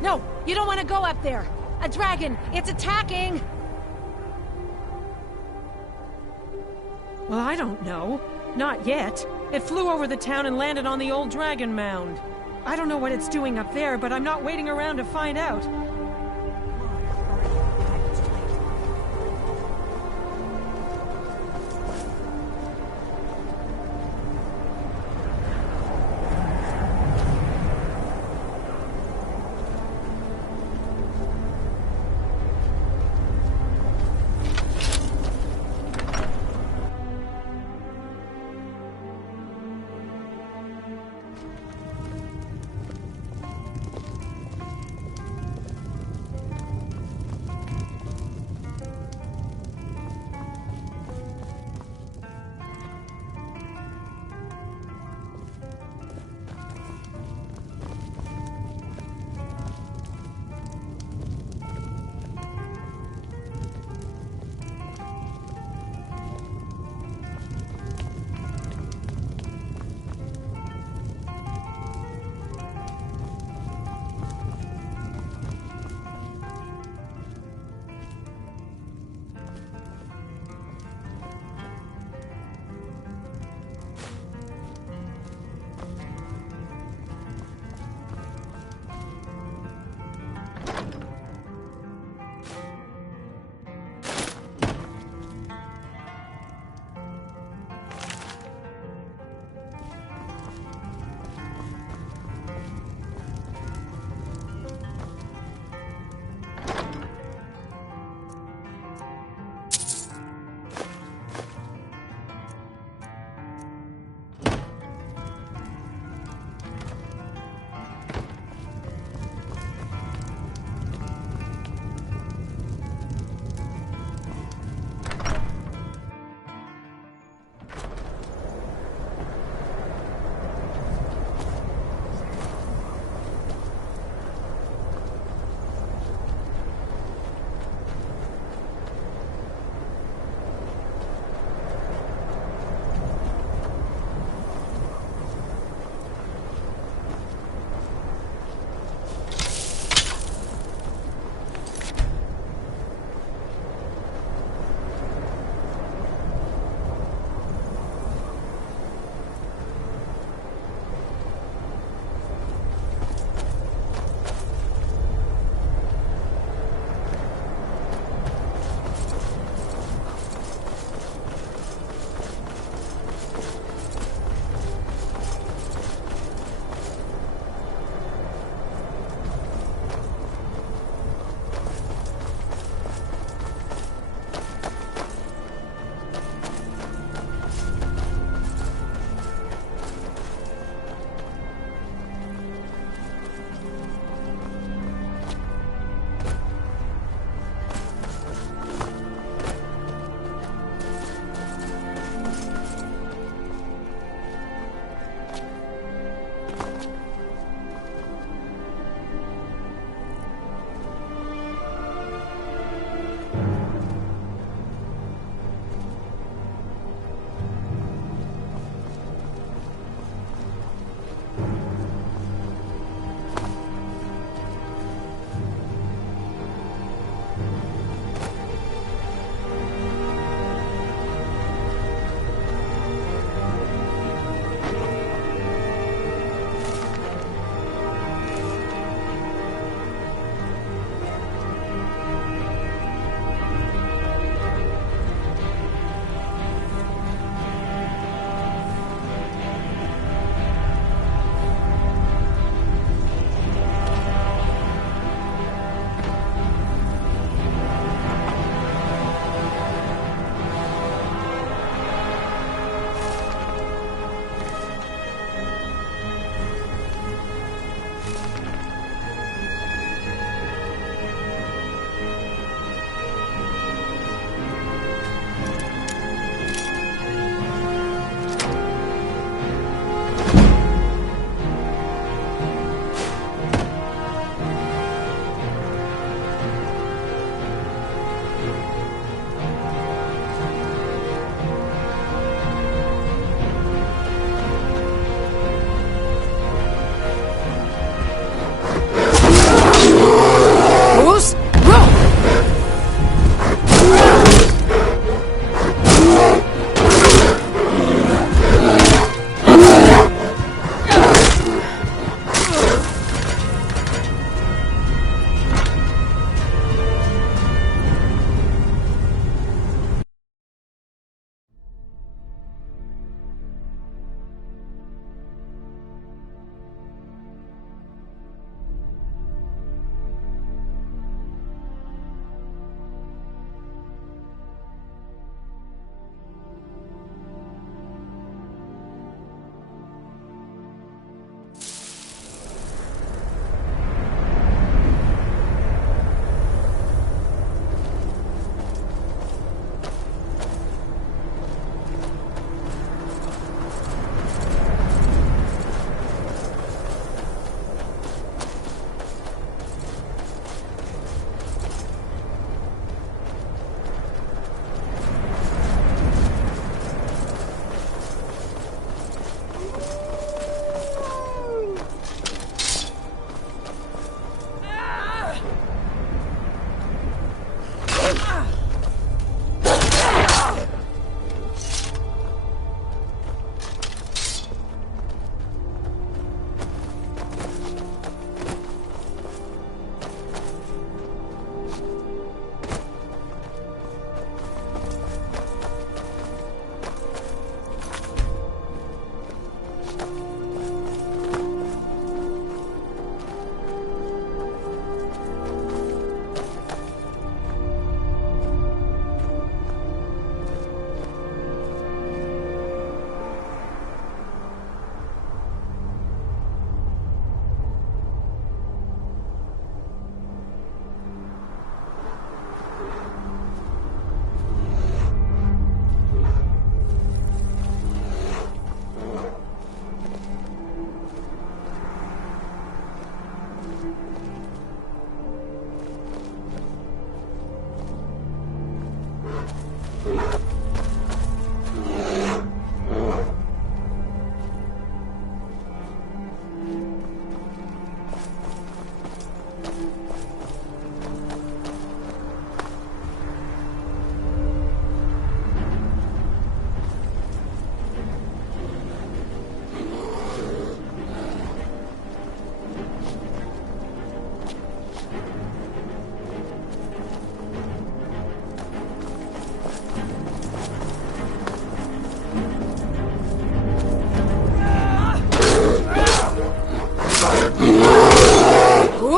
No, you don't want to go up there! A dragon! It's attacking! Well, I don't know. Not yet. It flew over the town and landed on the old dragon mound. I don't know what it's doing up there, but I'm not waiting around to find out.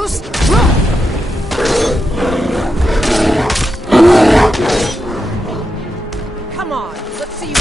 Who's... Come on, let's see you...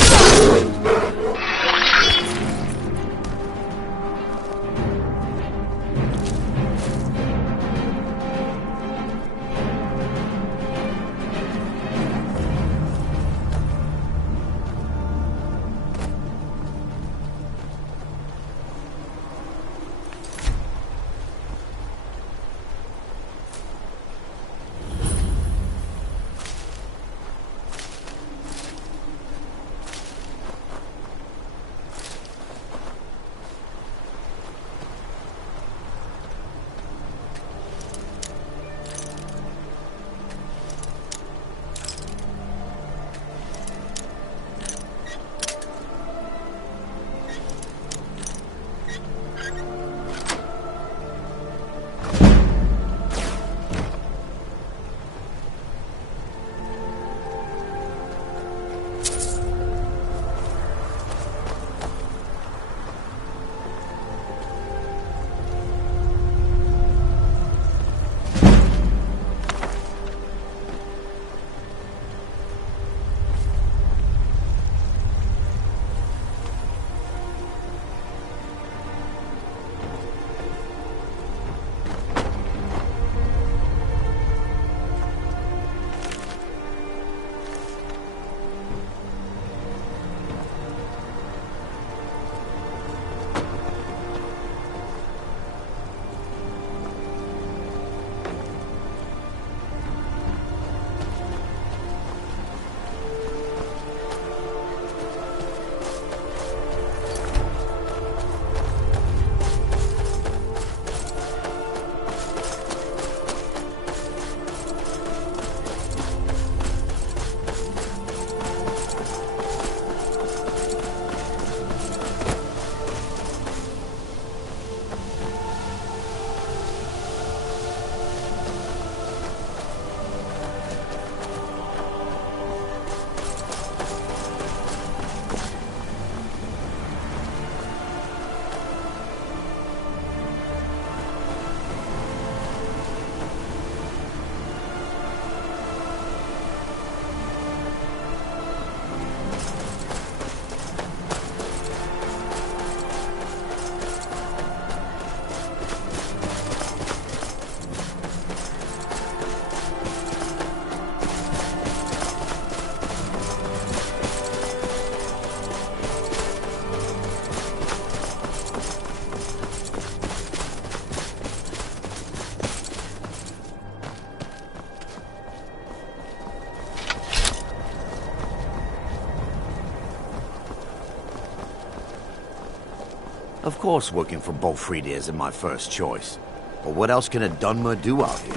Of course working for Bolfrida isn't my first choice. But what else can a Dunmer do out here?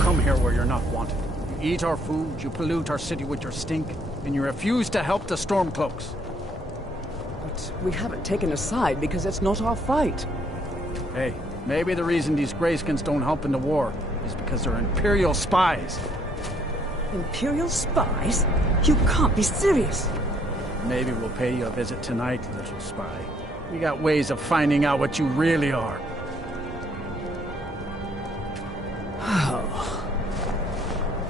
Come here where you're not wanted. You eat our food, you pollute our city with your stink, and you refuse to help the Stormcloaks. But we haven't taken a side because it's not our fight. Hey, maybe the reason these Greyskins don't help in the war is because they're Imperial spies. Imperial spies? You can't be serious. Maybe we'll pay you a visit tonight, little spy. We got ways of finding out what you really are.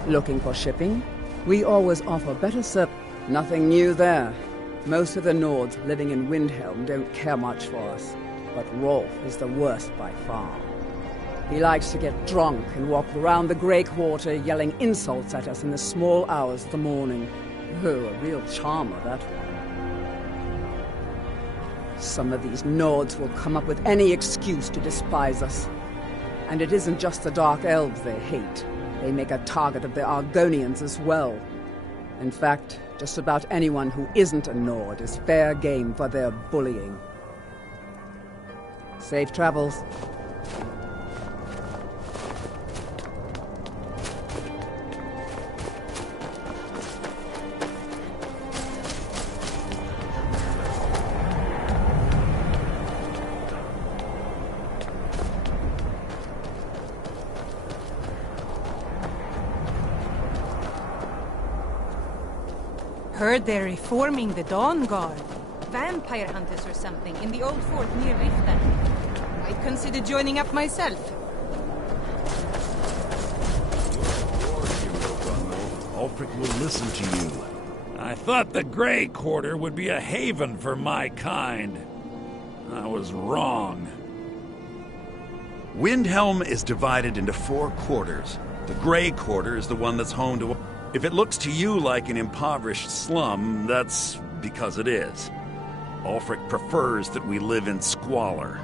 Looking for shipping? We always offer better service. Nothing new there. Most of the Nords living in Windhelm don't care much for us. But Rolf is the worst by far. He likes to get drunk and walk around the Grey Quarter yelling insults at us in the small hours of the morning. Oh, a real charmer, that one. Some of these Nords will come up with any excuse to despise us. And it isn't just the Dark Elves they hate. They make a target of the Argonians as well. In fact, just about anyone who isn't a Nord is fair game for their bullying. Safe travels. Heard they're reforming the Dawn Guard. Vampire hunters or something in the old fort near Riften. I'd consider joining up myself. Ulfric will listen to you. I thought the Grey Quarter would be a haven for my kind. I was wrong. Windhelm is divided into 4 quarters. The Grey Quarter is the one that's home to... If it looks to you like an impoverished slum, that's because it is. Ulfric prefers that we live in squalor.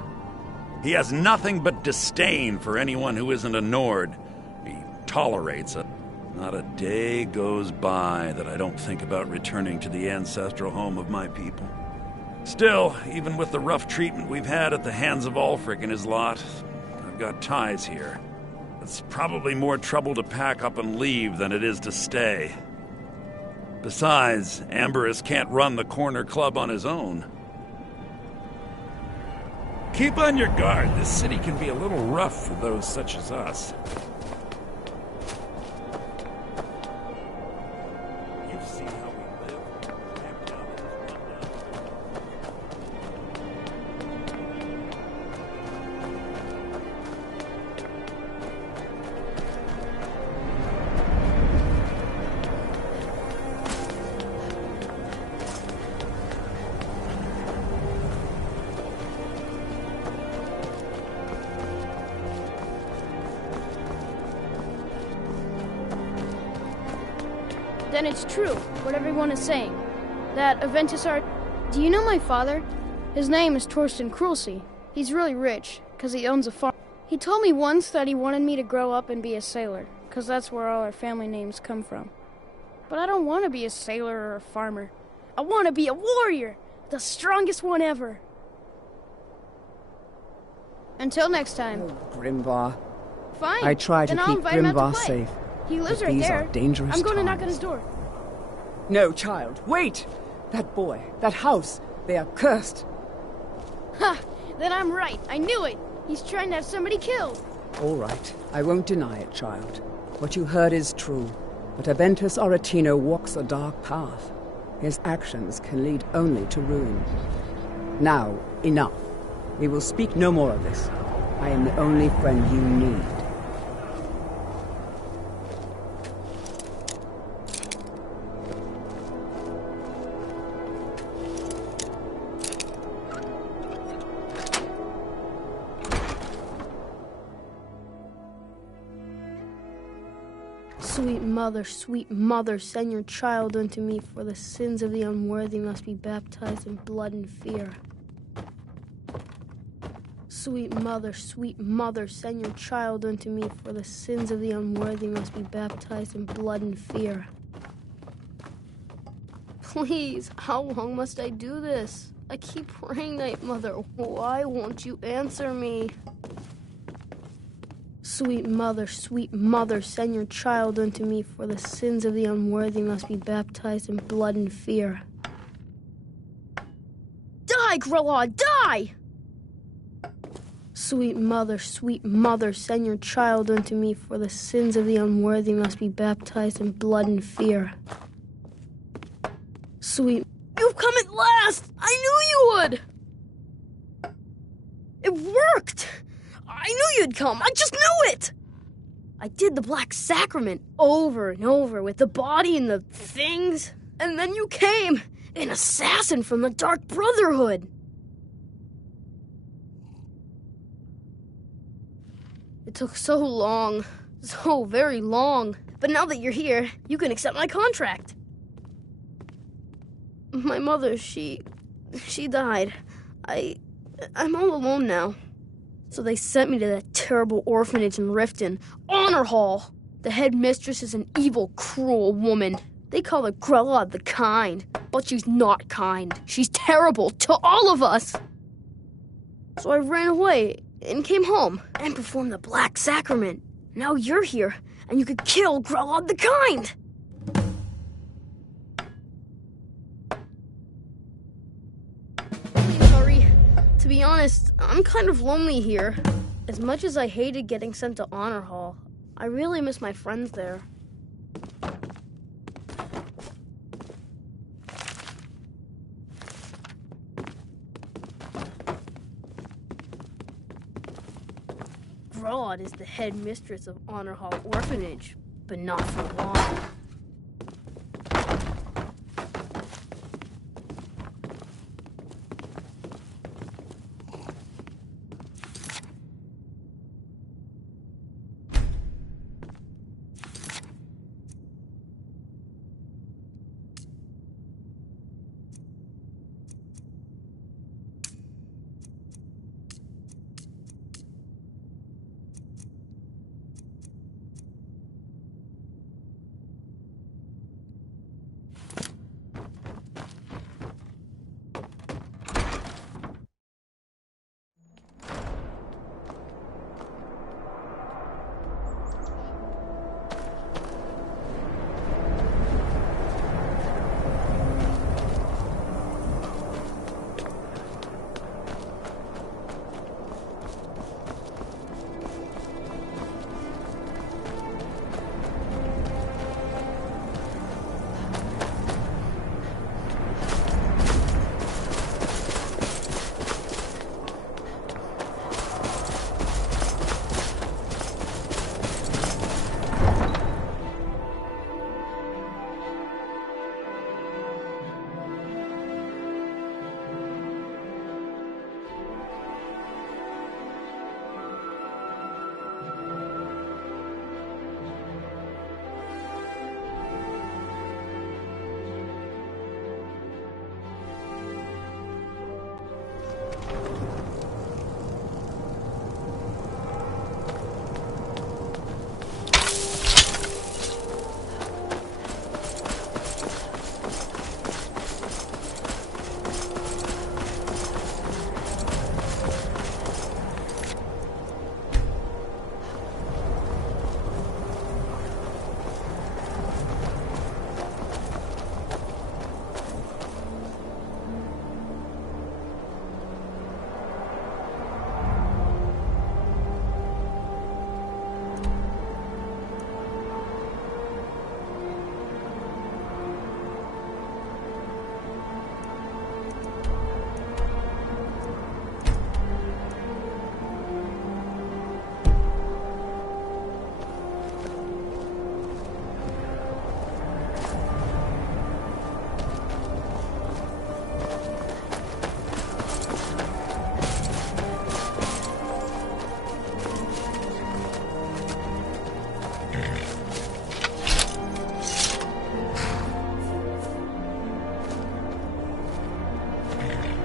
He has nothing but disdain for anyone who isn't a Nord. He tolerates it. Not a day goes by that I don't think about returning to the ancestral home of my people. Still, even with the rough treatment we've had at the hands of Ulfric and his lot, I've got ties here. It's probably more trouble to pack up and leave than it is to stay. Besides, Amberus can't run the Corner Club on his own. Keep on your guard. This city can be a little rough for those such as us. You've seen how we live. Ramp down and run down. Then it's true, what everyone is saying. That Aventus are... Do you know my father? His name is Torsten Krulsey. He's really rich, because he owns a farm. He told me once that he wanted me to grow up and be a sailor, because that's where all our family names come from. But I don't want to be a sailor or a farmer. I want to be a warrior! The strongest one ever! Until next time. Oh, Grimvar. Fine. I try to then keep I'll invite him out Grimvar to play. safe. He lives But right these there. are dangerous I'm going to knock on times. his door. No, child, wait! That boy, that house, they are cursed. Ha! Then I'm right. I knew it. He's trying to have somebody killed. All right, I won't deny it, child. What you heard is true. But Aventus Aretino walks a dark path. His actions can lead only to ruin. Now, enough. We will speak no more of this. I am the only friend you need. Sweet mother, send your child unto me, for the sins of the unworthy must be baptized in blood and fear. Sweet mother, send your child unto me, for the sins of the unworthy must be baptized in blood and fear. Please, how long must I do this? I keep praying, Night Mother. Why won't you answer me? Sweet mother, send your child unto me, for the sins of the unworthy must be baptized in blood and fear. Die, Grelod, die! Sweet mother, send your child unto me, for the sins of the unworthy must be baptized in blood and fear. Sweet... You've come at last! I knew you would! It worked! I knew you'd come! I just knew it! I did the Black Sacrament over and over with the body and the things, and then you came, an assassin from the Dark Brotherhood. It took so long, so very long, but now that you're here, you can accept my contract. My mother, she died. I'm all alone now. So they sent me to that terrible orphanage in Riften, Honor Hall. The headmistress is an evil, cruel woman. They call her Grella the Kind, but she's not kind. She's terrible to all of us. So I ran away and came home and performed the Black Sacrament. Now you're here, and you could kill Grella the Kind. Sorry. To be honest, I'm kind of lonely here. As much as I hated getting sent to Honor Hall, I really miss my friends there. Grella is the headmistress of Honor Hall Orphanage, but not for long.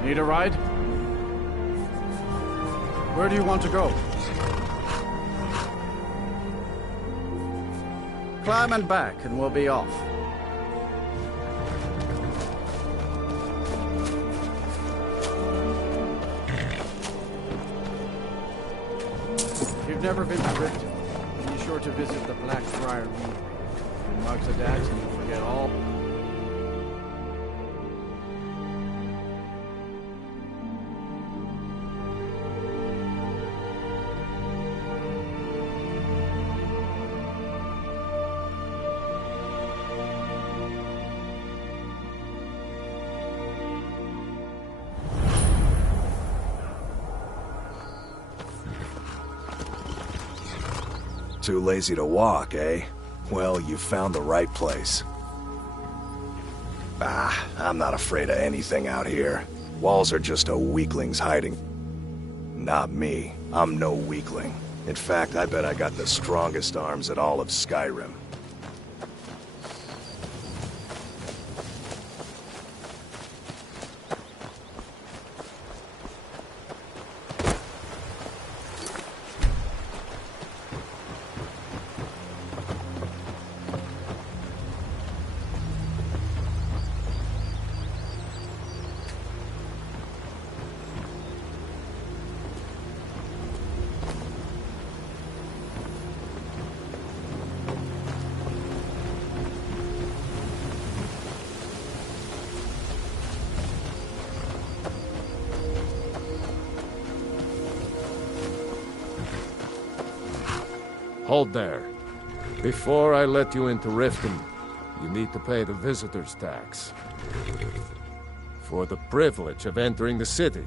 Need a ride? Where do you want to go? Climb and back, and we'll be off. If you've never been to Riften, be sure to visit the Blackfriar Mead. In Mark's a dad, and you'll forget all. Too lazy to walk, eh? Well, you found the right place. I'm not afraid of anything out here. Walls are just a weakling's hiding. Not me. I'm no weakling. In fact, I bet I got the strongest arms in all of Skyrim. Hold there. Before I let you into Riften, you need to pay the visitor's tax. For the privilege of entering the city.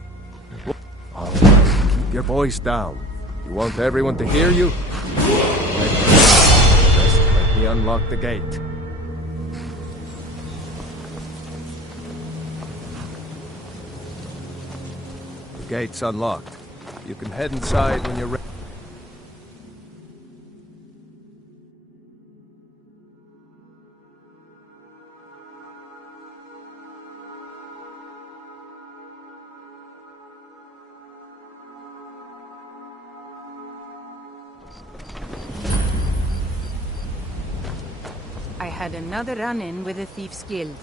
All right, keep your voice down. You want everyone to hear you? Let me unlock the gate. The gate's unlocked. You can head inside when you're ready. I had another run-in with the Thieves' Guild.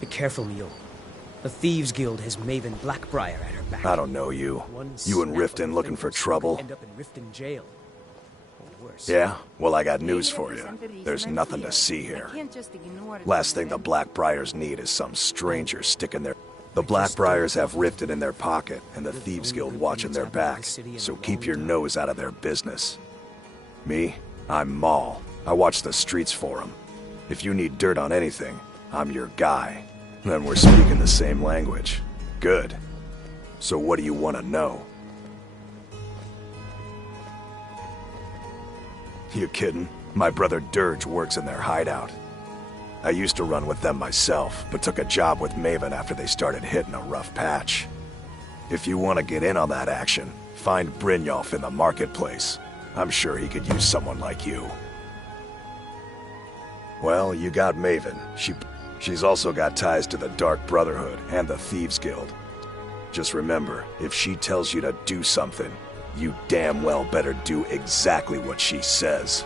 Be careful, Mule. The Thieves' Guild has Maven Blackbriar at her back. I don't know you. You in Riften looking for trouble? End up in Riften jail. Or worse. Yeah? Well, I got news for you. There's nothing to see here. Last thing the Blackbriars need is some stranger sticking their... The Blackbriars have Riften in their pocket, and the Thieves' Guild watching their back, so keep your nose out of their business. Me? I'm Maul. I watch the streets for them. If you need dirt on anything, I'm your guy. Then we're speaking the same language. Good. So what do you want to know? You kidding? My brother Dirge works in their hideout. I used to run with them myself, but took a job with Maven after they started hitting a rough patch. If you want to get in on that action, find Brynjolf in the marketplace. I'm sure he could use someone like you. Well, you got Maven. She's also got ties to the Dark Brotherhood and the Thieves' Guild. Just remember, if she tells you to do something, you damn well better do exactly what she says.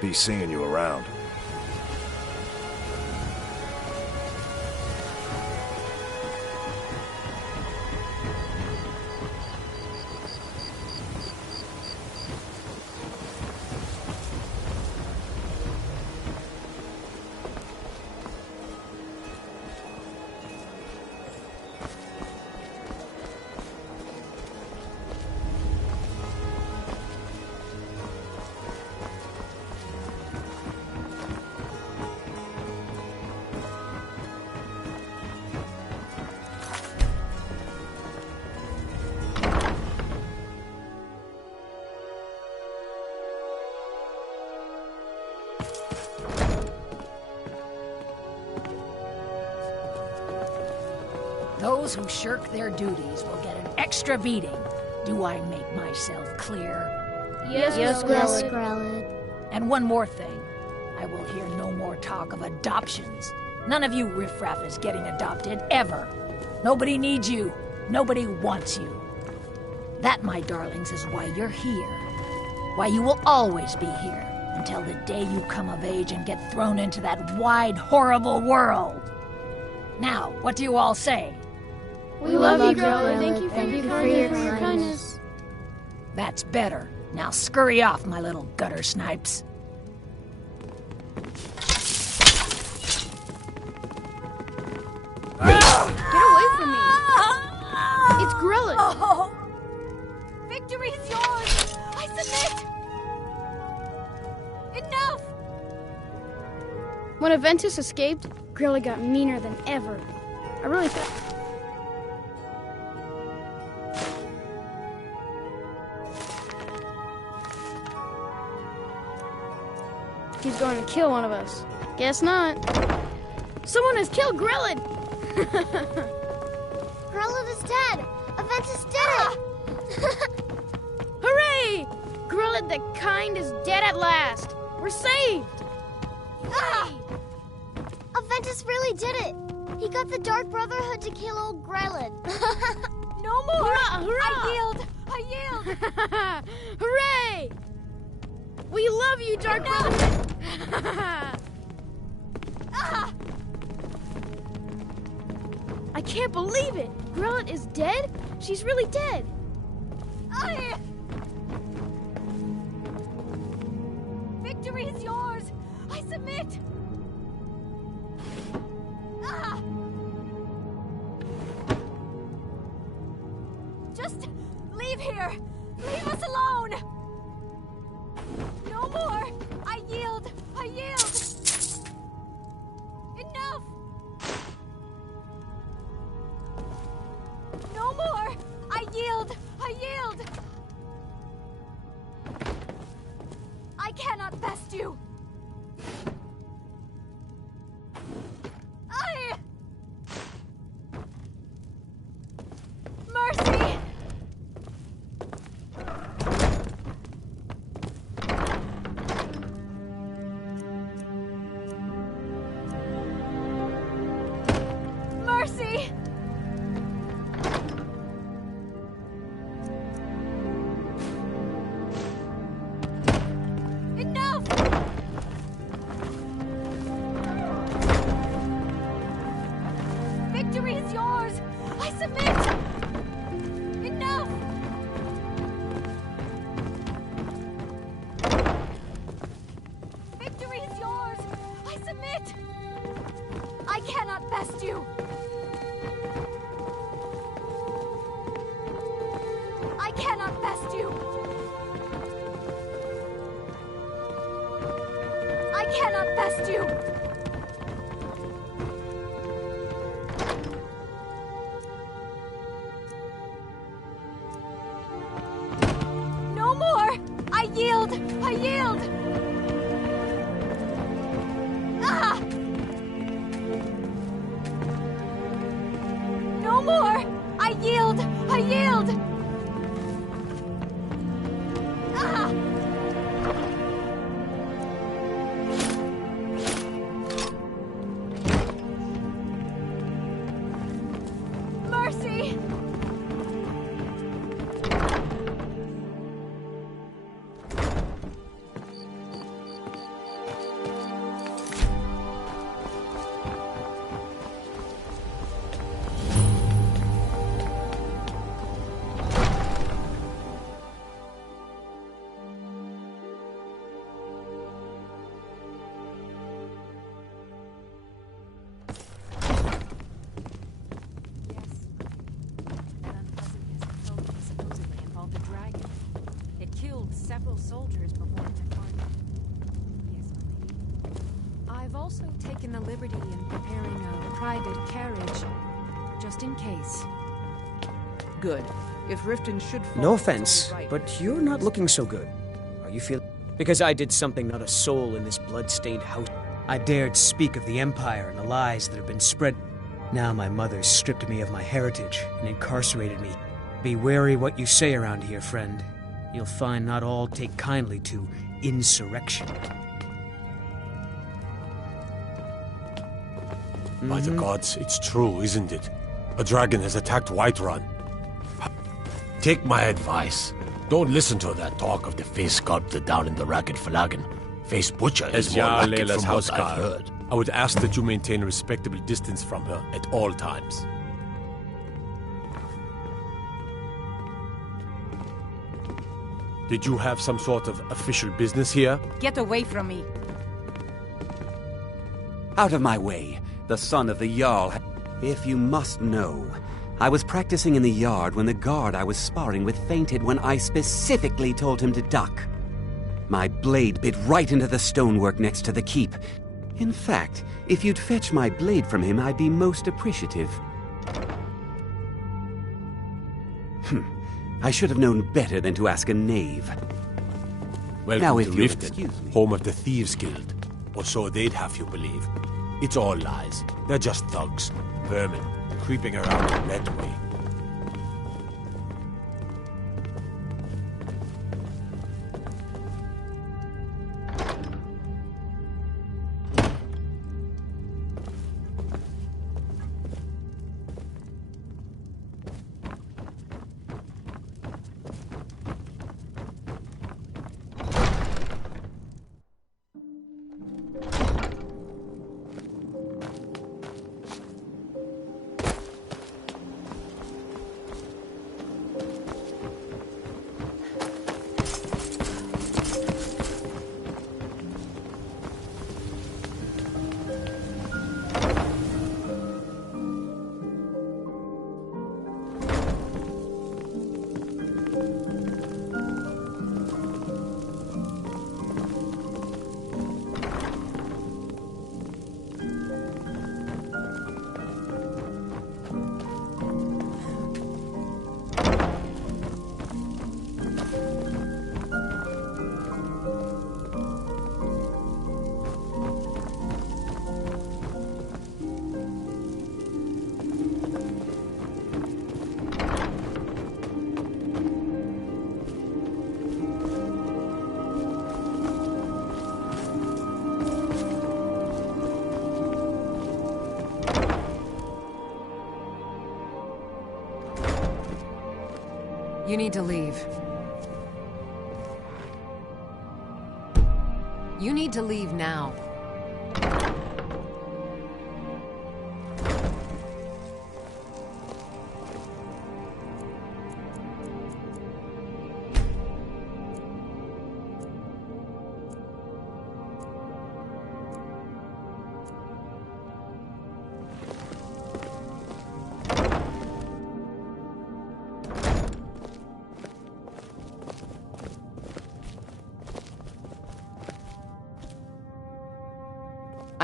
Be seeing you around. Those who shirk their duties will get an extra beating. Do I make myself clear? Yes, Grelid. And one more thing. I will hear no more talk of adoptions. None of you riffraff is getting adopted, ever. Nobody needs you. Nobody wants you. That, my darlings, is why you're here. Why you will always be here, until the day you come of age and get thrown into that wide, horrible world. Now, what do you all say? We love you, Grelid. Thank you for your kindness. That's better. Now scurry off, my little gutter snipes. Get away from me! It's Grelid! Oh. Victory's yours! I submit! Enough! When Aventus escaped, Grelid got meaner than ever. I really thought... he's going to kill one of us. Guess not. Someone has killed Grelid! Grelid is dead! Aventus did it! Hooray! Grelid the Kind is dead at last! We're saved! Aventus really did it! He got the Dark Brotherhood to kill old Grelid. No more! Hurrah! Hurrah! I yield! Hooray! We love you, Dark Brotherhood! I can't believe it! Grelid is dead? She's really dead! Victory is yours! I submit! Just leave here! Leave us alone! cannot best you! Mercy! Mercy! Enough! Victory is yours! I submit! Enough! Victory is yours! I submit! I cannot best you! I cannot best you! I cannot best you! No more! I yield! I yield! Ah! No more! I yield! I yield! Ah! Mercy! Several soldiers before it departed. Yes, my lady. I've also taken the liberty in preparing a private carriage, just in case. Good. If Riften should fall... No offense, but you're not looking so good. Are you feeling... Because I did something not a soul in this blood-stained house. I dared speak of the Empire and the lies that have been spread. Now my mother stripped me of my heritage and incarcerated me. Be wary what you say around here, friend. You'll find not all take kindly to insurrection. By the gods, it's true, isn't it? A dragon has attacked Whiterun. Take my advice. Don't listen to that talk of the face sculptor down in the Ragged Flagon. Face butcher is more like it from what I've heard. I would ask that you maintain a respectable distance from her at all times. Did you have some sort of official business here? Get away from me. Out of my way. The son of the Jarl. If you must know, I was practicing in the yard when the guard I was sparring with fainted when I specifically told him to duck. My blade bit right into the stonework next to the keep. In fact, if you'd fetch my blade from him, I'd be most appreciative. I should have known better than to ask a knave. Welcome now, to if you'll Riften, excuse me. home of the Thieves Guild. Or so they'd have you believe. It's all lies. They're just thugs, vermin, creeping around the Red Way. You need to leave. You need to leave now.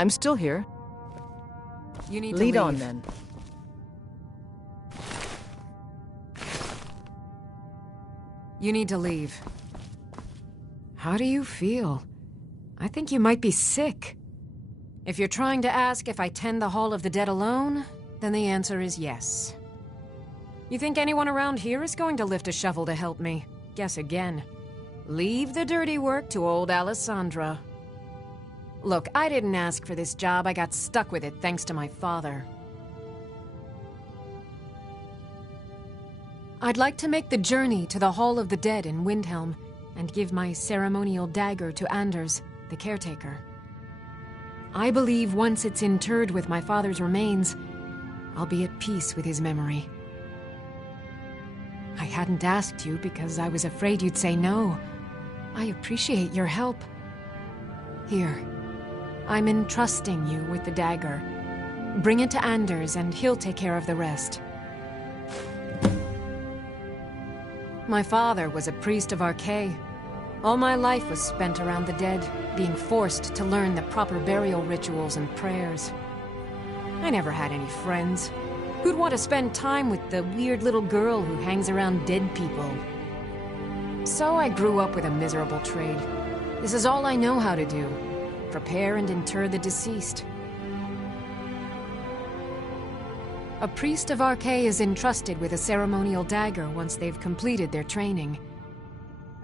I'm still here. You need Lead to leave. on, then. You need to leave. How do you feel? I think you might be sick. If you're trying to ask if I tend the Hall of the Dead alone, then the answer is yes. You think anyone around here is going to lift a shovel to help me? Guess again. Leave the dirty work to old Alessandra. Look, I didn't ask for this job. I got stuck with it thanks to my father. I'd like to make the journey to the Hall of the Dead in Windhelm and give my ceremonial dagger to Anders, the caretaker. I believe once it's interred with my father's remains, I'll be at peace with his memory. I hadn't asked you because I was afraid you'd say no. I appreciate your help. Here. I'm entrusting you with the dagger. Bring it to Anders, and he'll take care of the rest. My father was a priest of Archay. All my life was spent around the dead, being forced to learn the proper burial rituals and prayers. I never had any friends. Who'd want to spend time with the weird little girl who hangs around dead people? So I grew up with a miserable trade. This is all I know how to do. Prepare and inter the deceased. A priest of Archay is entrusted with a ceremonial dagger once they've completed their training.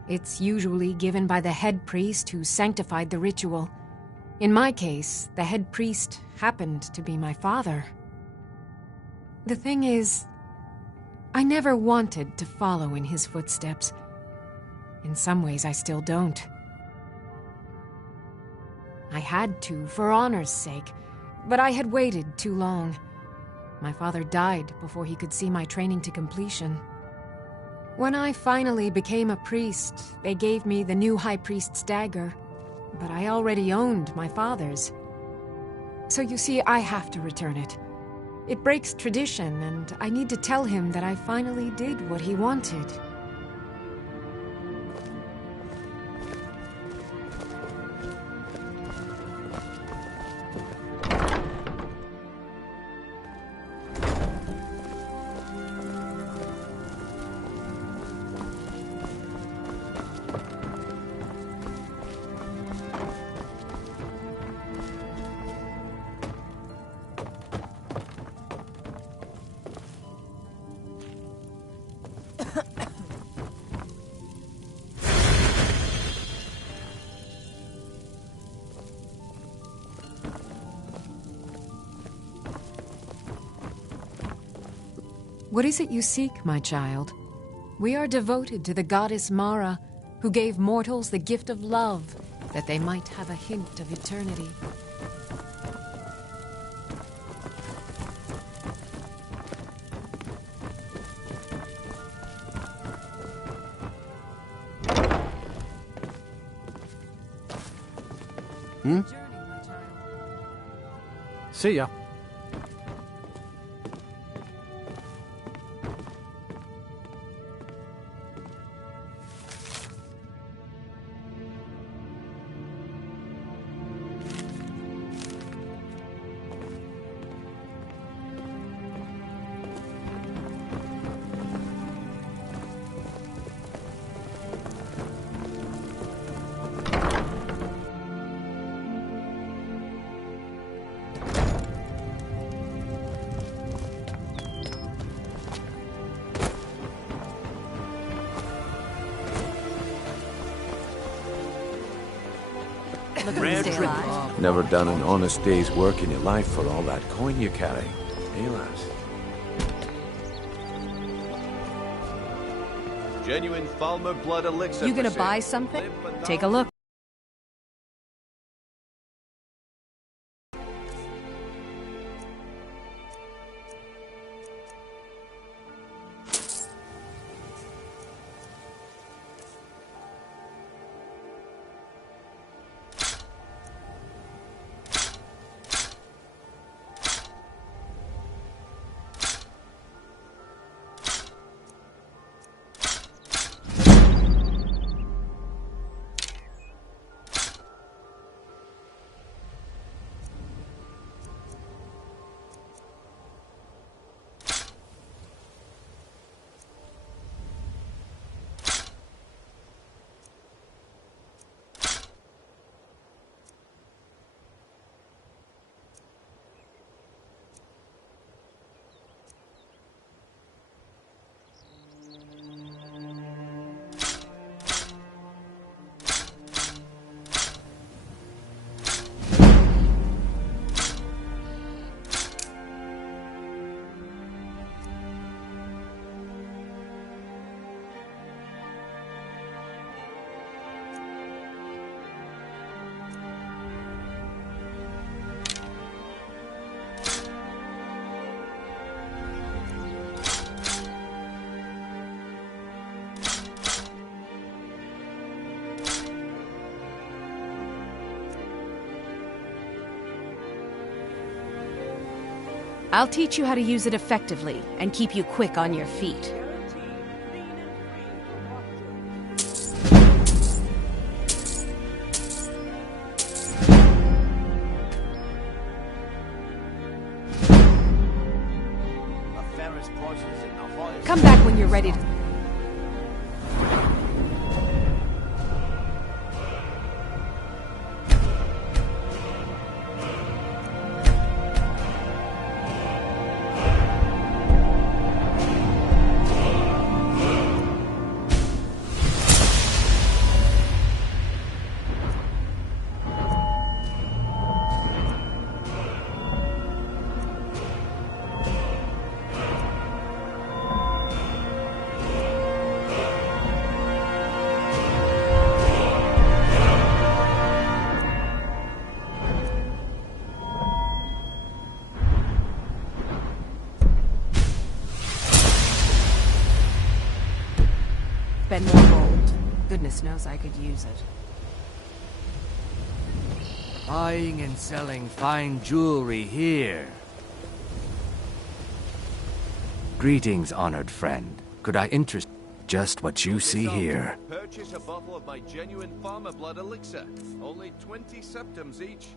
It's usually given by the head priest who sanctified the ritual. In my case, the head priest happened to be my father. The thing is, I never wanted to follow in his footsteps. In some ways, I still don't. I had to, for honor's sake, but I had waited too long. My father died before he could see my training to completion. When I finally became a priest, they gave me the new High Priest's dagger, but I already owned my father's. So you see, I have to return it. It breaks tradition, and I need to tell him that I finally did what he wanted. What is it you seek, my child? We are devoted to the goddess Mara, who gave mortals the gift of love, that they might have a hint of eternity. See ya. Never done an honest day's work in your life for all that coin you carry, eh, lass? Genuine Falmer blood elixir. You for gonna sale. buy something? Live without- Take a look. I'll teach you how to use it effectively and keep you quick on your feet. Come back when you're ready to... Spend more gold. Goodness knows I could use it. Buying and selling fine jewelry here. Greetings, honored friend. Could I interest just what you see here? Purchase a bottle of my genuine Falmer blood elixir. Only 20 septums each.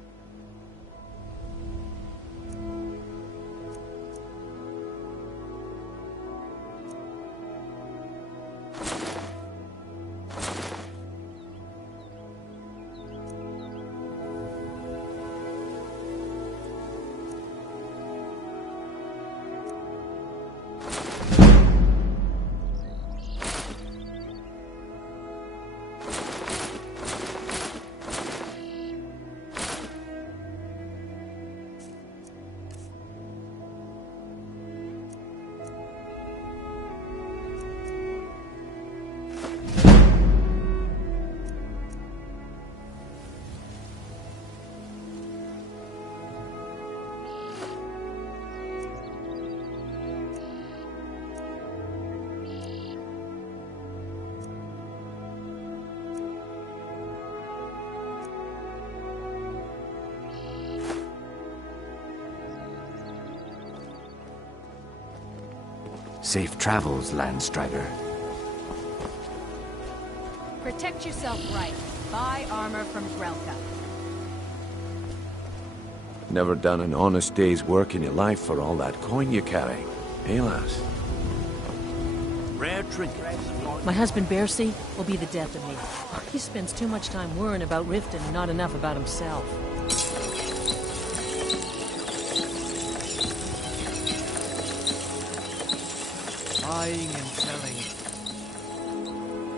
Safe travels, Landstrider. Protect yourself right. Buy armor from Grelka. Never done an honest day's work in your life for all that coin you carry. Hey, lass. Rare trinket. My husband Bercy will be the death of me. He spends too much time worrying about Riften and not enough about himself. Buying and selling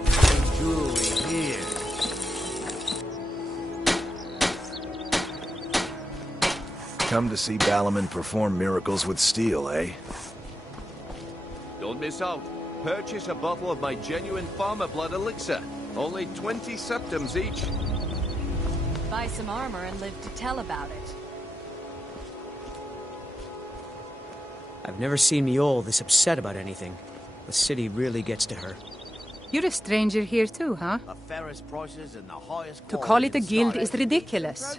fine jewelry here. Come to see Balaman perform miracles with steel, eh? Don't miss out. Purchase a bottle of my genuine farmer blood elixir. Only 20 septims each. Buy some armor and live to tell about it. I've never seen Miol this upset about anything. The city really gets to her. You're a stranger here too, huh? The fairest prices and the highest To call it a quality guild in is ridiculous.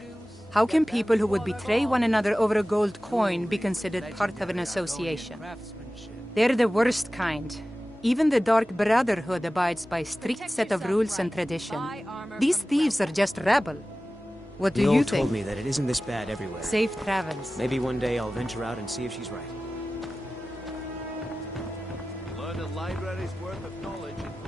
How can people who would betray one another over a gold coin be considered part of an association? They're the worst kind. Even the Dark Brotherhood abides by a strict set of rules and tradition. These thieves are just rabble. What do you think? Told me that it isn't this bad everywhere. Safe travels. Maybe one day I'll venture out and see if she's right. Learn a library's worth of knowledge in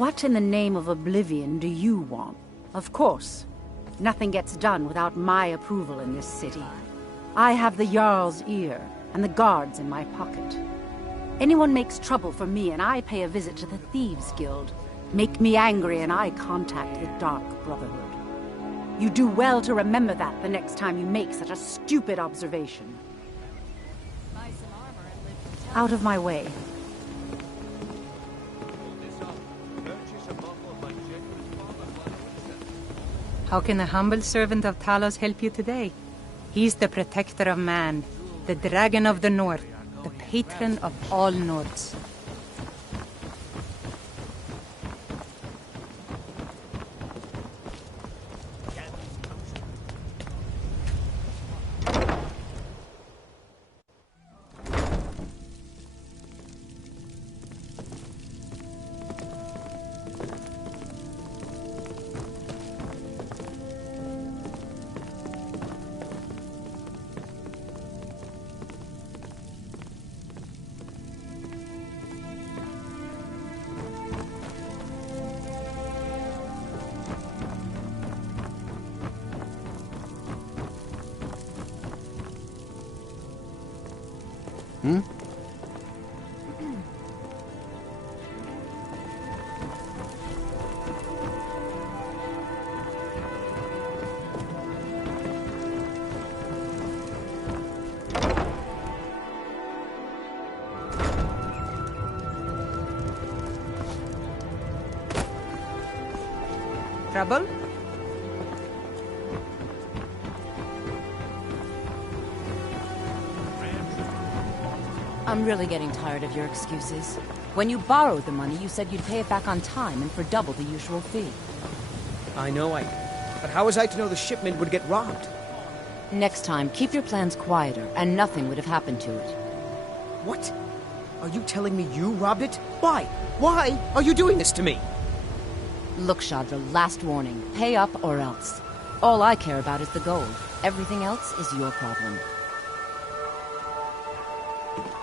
What in the name of oblivion do you want? Of course. Nothing gets done without my approval in this city. I have the Jarl's ear, and the guards in my pocket. Anyone makes trouble for me, and I pay a visit to the Thieves' Guild. Make me angry, and I contact the Dark Brotherhood. You do well to remember that the next time you make such a stupid observation. Out of my way. How can a humble servant of Talos help you today? He's the protector of man, the dragon of the north, the patron of all Nords. Trouble? I'm really getting tired of your excuses. When you borrowed the money, you said you'd pay it back on time and for double the usual fee. I know but how was I to know the shipment would get robbed? Next time, keep your plans quieter, and nothing would have happened to it. What? Are you telling me you robbed it? Why? Why are you doing this to me? Look, Shadra, last warning. Pay up or else. All I care about is the gold. Everything else is your problem.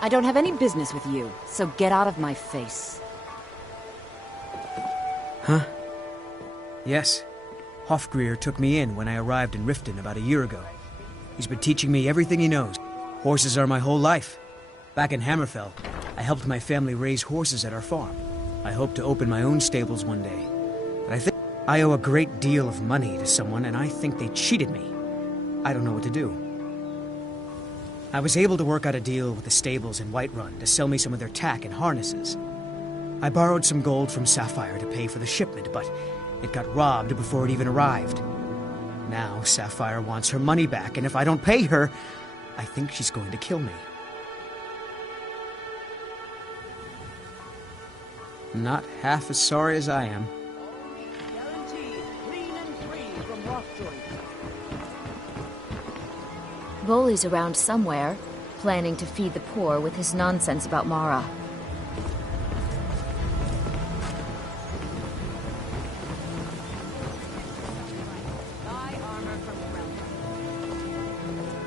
I don't have any business with you, so get out of my face. Huh? Yes. Hofgrir took me in when I arrived in Riften about a year ago. He's been teaching me everything he knows. Horses are my whole life. Back in Hammerfell, I helped my family raise horses at our farm. I hope to open my own stables one day. But I think I owe a great deal of money to someone, and I think they cheated me. I don't know what to do. I was able to work out a deal with the stables in Whiterun to sell me some of their tack and harnesses. I borrowed some gold from Sapphire to pay for the shipment, but it got robbed before it even arrived. Now Sapphire wants her money back, and if I don't pay her, I think she's going to kill me. Not half as sorry as I am. Boley's around somewhere, planning to feed the poor with his nonsense about Mara.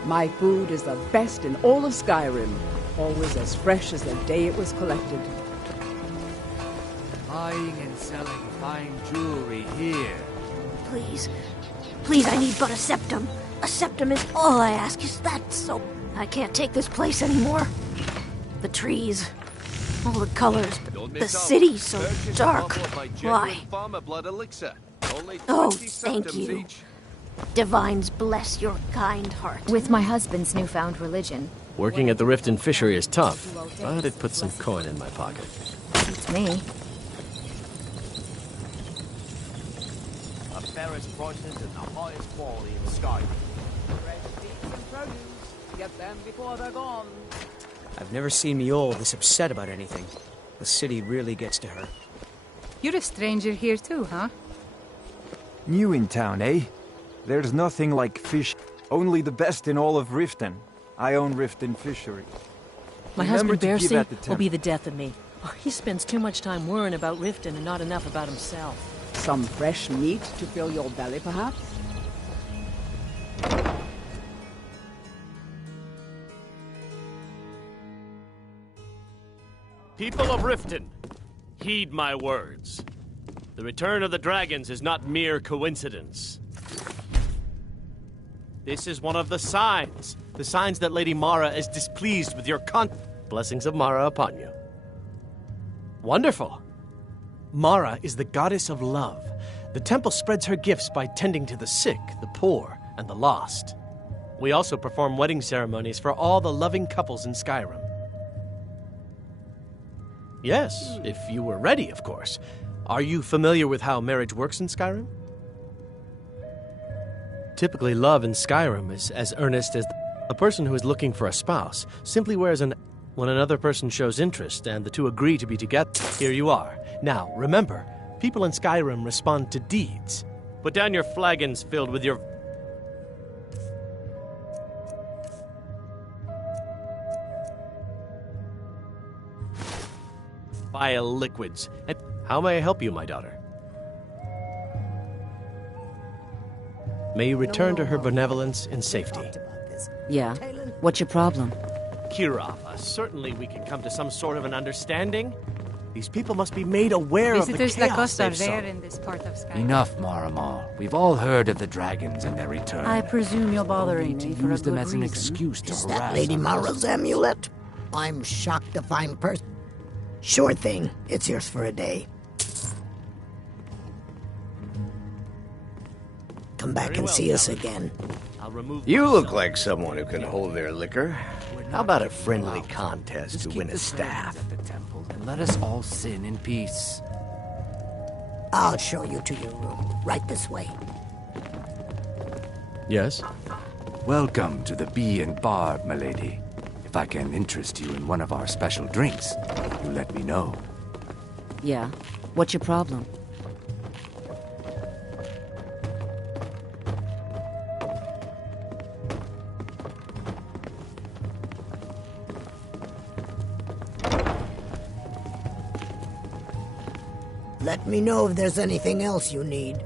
My food is the best in all of Skyrim, always as fresh as the day it was collected. Buying and selling fine jewelry here. Please. Please, I need but a septum. A septum is all I ask. Is that so? I can't take this place anymore. The trees. All the colors, but the city's so dark. Why? Oh, thank you. Divines bless your kind heart. With my husband's newfound religion. Working at the Riften fishery is tough, but it puts some coin in my pocket. Beats me. The fairest prices and the highest quality in Skyrim. Get them before they're gone. I've never seen Mjol this upset about anything. The city really gets to her. You're a stranger here too, huh? New in town, eh? There's nothing like fish. Only the best in all of Riften. I own Riften Fishery. My Remember husband to give Bercy at the will be temple. the death of me. Oh, he spends too much time worrying about Riften and not enough about himself. Some fresh meat to fill your belly, perhaps? People of Riften, heed my words. The return of the dragons is not mere coincidence. This is one of the signs that Lady Mara is displeased with your Blessings of Mara upon you. Wonderful. Mara is the goddess of love. The temple spreads her gifts by tending to the sick, the poor, and the lost. We also perform wedding ceremonies for all the loving couples in Skyrim. Yes, if you were ready, of course. Are you familiar with how marriage works in Skyrim? Typically, love in Skyrim is as earnest as a person who is looking for a spouse simply wears an... When another person shows interest and the two agree to be together, here you are. Now, remember, people in Skyrim respond to deeds. Put down your flagons filled with your... vile liquids. And how may I help you, my daughter? May you return to her benevolence in safety. Yeah. What's your problem? Kirava, certainly we can come to some sort of an understanding. These people must be made aware of the Visitors like chaos us are they've rare sown. in this part of Skyrim. Enough, Maramal. We've all heard of the dragons and their return. I presume you're bothering me for a Use them good as an reason. excuse to Is harass that Lady us. Mara's amulet? I'm shocked to find person. Sure thing. It's yours for a day. Come back and see us again. You look like someone who can hold their liquor. How about a friendly contest to win a staff? At the temple and let us all sin in peace. I'll show you to your room. Right this way. Yes? Welcome to the Bee and Barb, milady. If I can interest you in one of our special drinks, you let me know. Yeah. What's your problem? Let me know if there's anything else you need.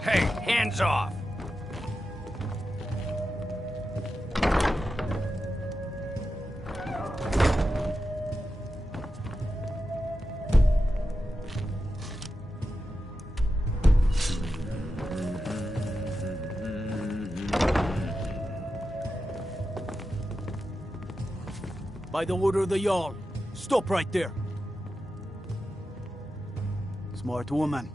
Hey, hands off! By the order of the Jarl, stop right there. Smart woman.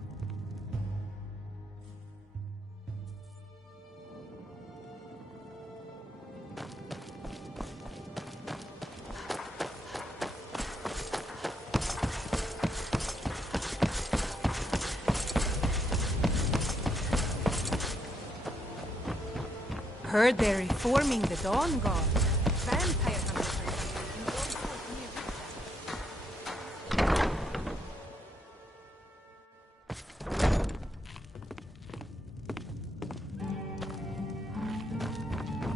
Heard they're reforming the Dawn God. Vampire hunters.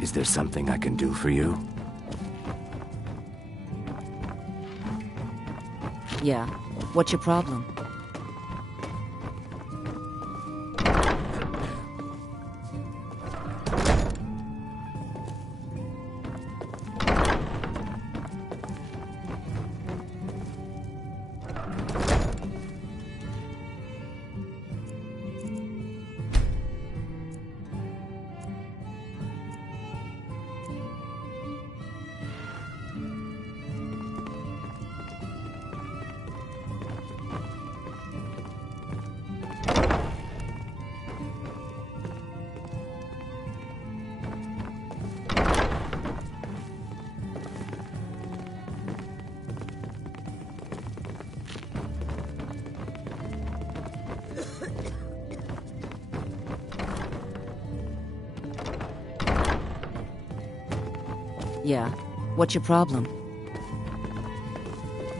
Is there something I can do for you? Yeah. What's your problem? Yeah. What's your problem?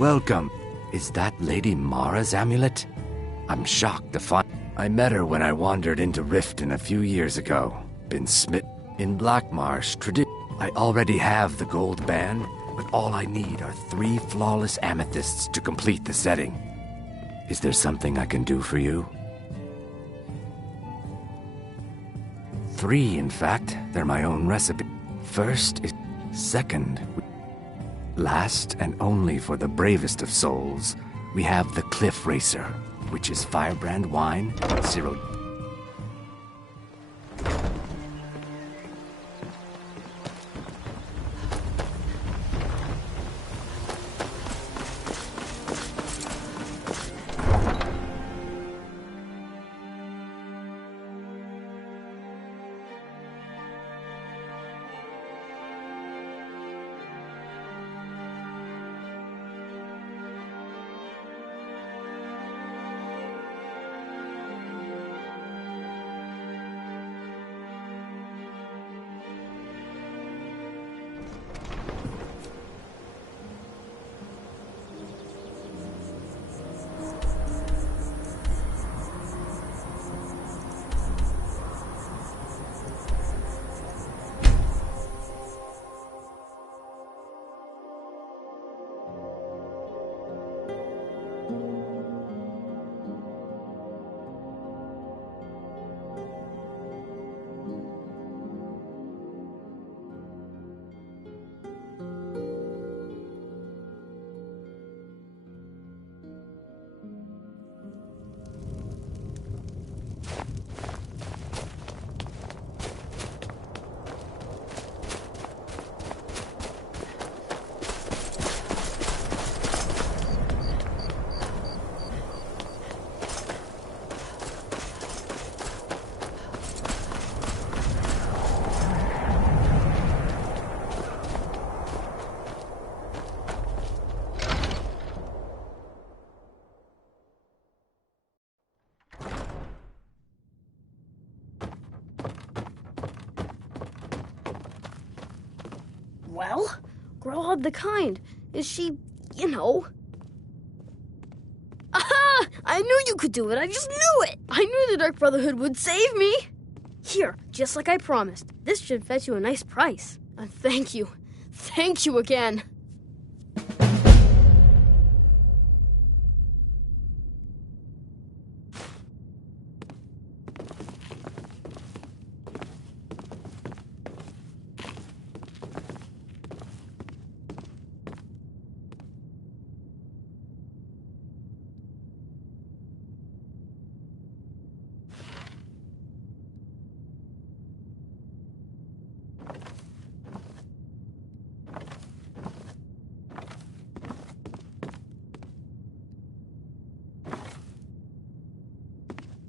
Welcome. Is that Lady Mara's amulet? I'm shocked to find... I met her when I wandered into Riften a few years ago. Been smitten in Blackmarsh. I already have the gold band, but all I need are 3 flawless amethysts to complete the setting. Is there something I can do for you? 3, in fact. They're my own recipe. First is... Second... Last and only for the bravest of souls, we have the Cliff Racer, which is firebrand wine, 0... Well, Growhub the Kind. Is she, you know... Aha! I knew you could do it. I just knew it. I knew the Dark Brotherhood would save me. Here, just like I promised. This should fetch you a nice price. And thank you. Thank you again.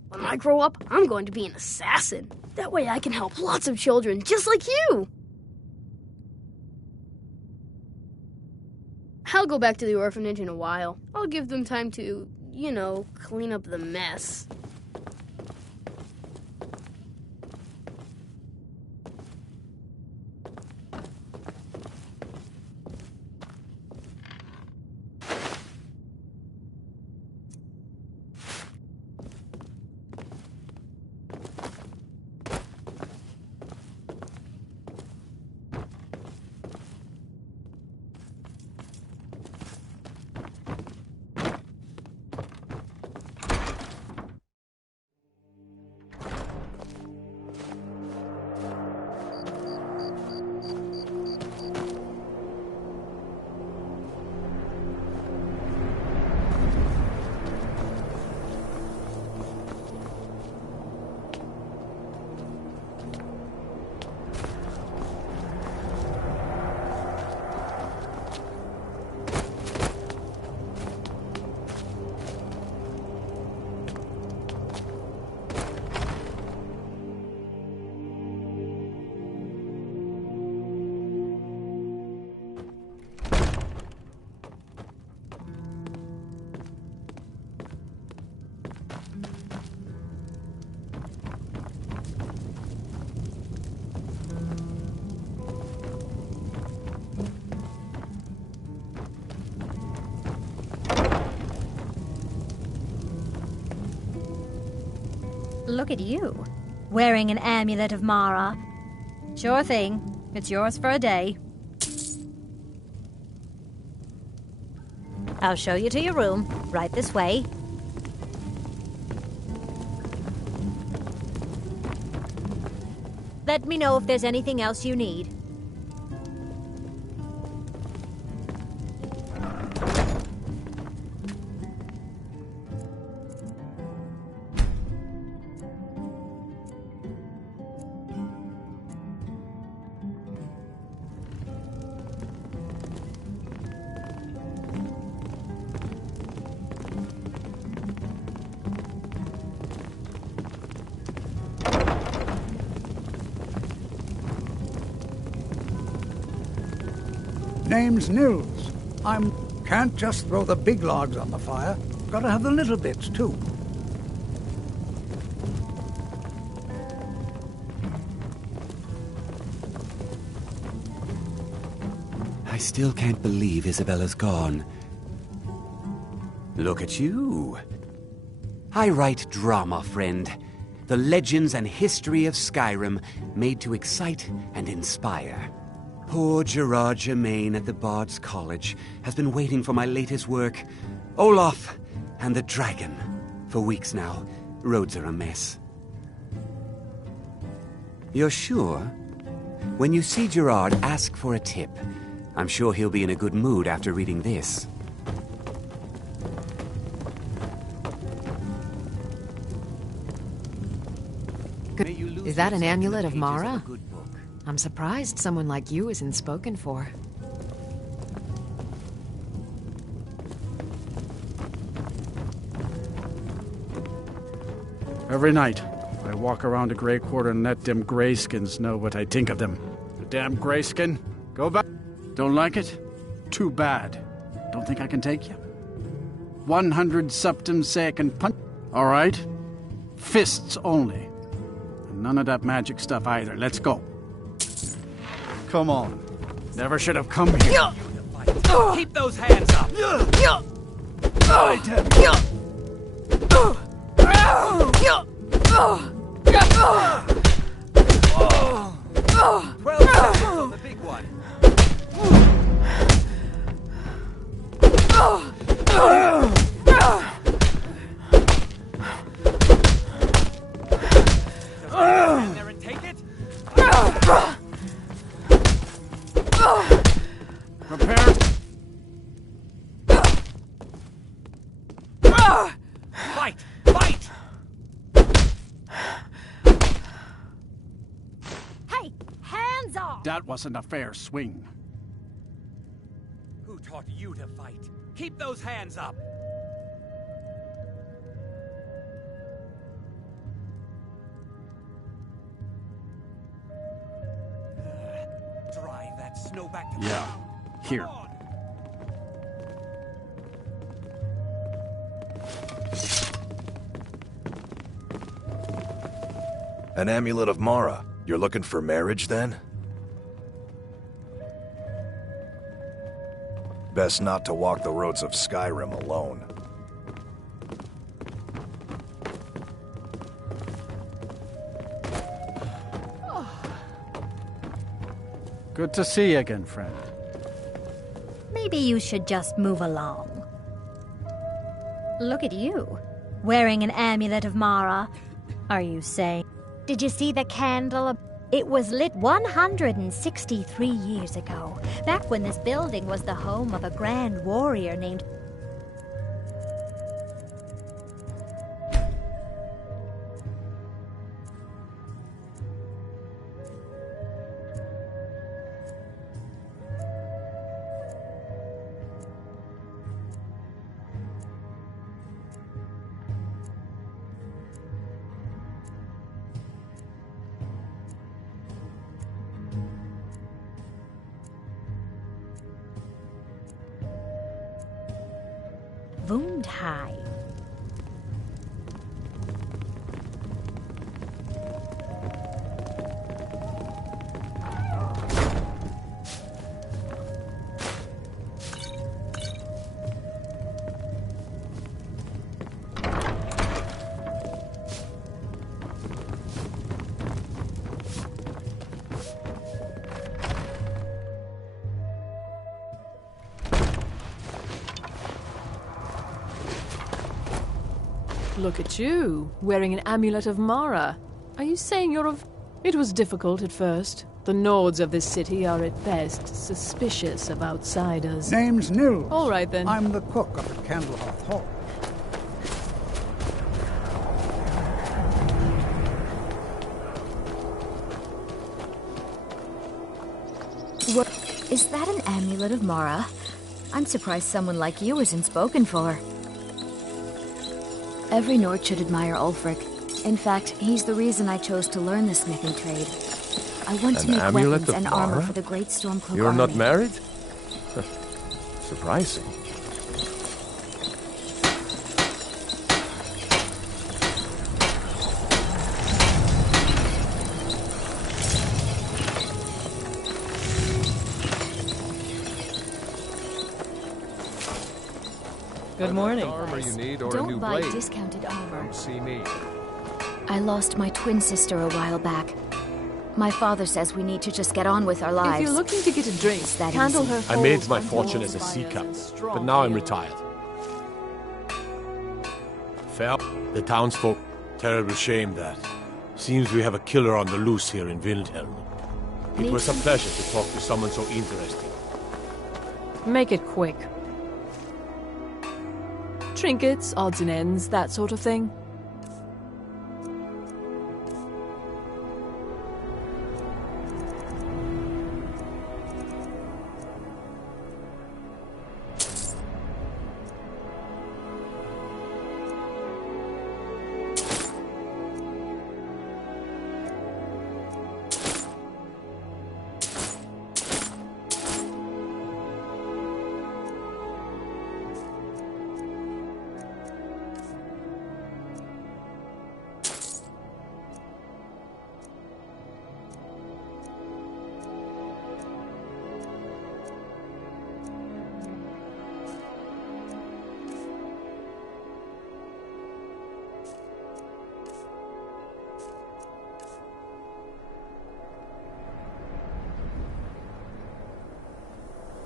When I grow up, I'm going to be an assassin. That way I can help lots of children just like you. I'll go back to the orphanage in a while. I'll give them time to, you know, clean up the mess. Look at you, wearing an amulet of Mara. Sure thing. It's yours for a day. I'll show you to your room. Right this way. Let me know if there's anything else you need. Name's Nils. Can't just throw the big logs on the fire. Gotta have the little bits, too. I still can't believe Isabella's gone. Look at you. I write drama, friend. The legends and history of Skyrim made to excite and inspire. Poor Gerard Germain at the Bard's College has been waiting for my latest work, Olaf and the Dragon, for weeks now. Roads are a mess. You're sure? When you see Gerard, ask for a tip. I'm sure he'll be in a good mood after reading this. Is that an amulet of Mara? I'm surprised someone like you isn't spoken for. Every night, I walk around the Grey Quarter and let them greyskins know what I think of them. The damn greyskin. Go back. Don't like it? Too bad. Don't think I can take you? 100 septum second punch. All right? Fists only. And none of that magic stuff either. Let's go. Come on. Never should have come here. Keep those hands up! The big one. Stand there and take it. Prepare. Fight! Fight! Hey, hands off! That wasn't a fair swing. Who taught you to fight? Keep those hands up! Drive that snow back to Yeah. Here. An amulet of Mara. You're looking for marriage, then? Best not to walk the roads of Skyrim alone. Good to see you again, friend. Maybe you should just move along. Look at you, wearing an amulet of Mara. Are you saying? Did you see the candle? It was lit 163 years ago, back when this building was the home of a grand warrior named... Wundhai. Look at you, wearing an amulet of Mara. Are you saying you're of... It was difficult at first. The Nords of this city are at best suspicious of outsiders. Name's Nils. All right, then. I'm the cook up at Candlehearth Hall. What? Is that an amulet of Mara? I'm surprised someone like you isn't spoken for. Every Nord should admire Ulfric. In fact, he's the reason I chose to learn the smithing trade. I want to make weapons and armor for the great Stormcloak You're army. not married? Surprising. Good morning. Armor you need or a Don't new buy blade? discounted armor. Come see me. I lost my twin sister a while back. My father says we need to just get on with our lives. If you're looking to get a drink, It's that Candlehearth easy. I made holds my onto fortune all as a sea fires captain, and strong but now I'm will. retired. Fair. The townsfolk, terrible shame that. Seems we have a killer on the loose here in Windhelm. It was a pleasure to talk to someone so interesting. Make it quick. Trinkets, odds and ends, that sort of thing.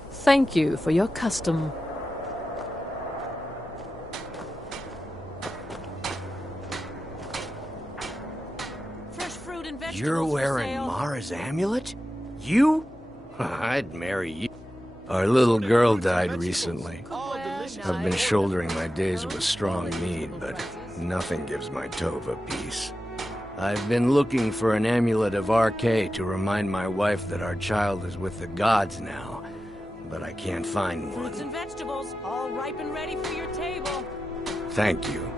Thank you for your custom. You're wearing Mara's amulet? You? I'd marry you. Our little girl died recently. I've been shouldering my days with strong mead, but nothing gives my Tova peace. I've been looking for an amulet of RK to remind my wife that our child is with the gods now, but I can't find one. Fruits and vegetables, all ripe and ready for your table. Thank you.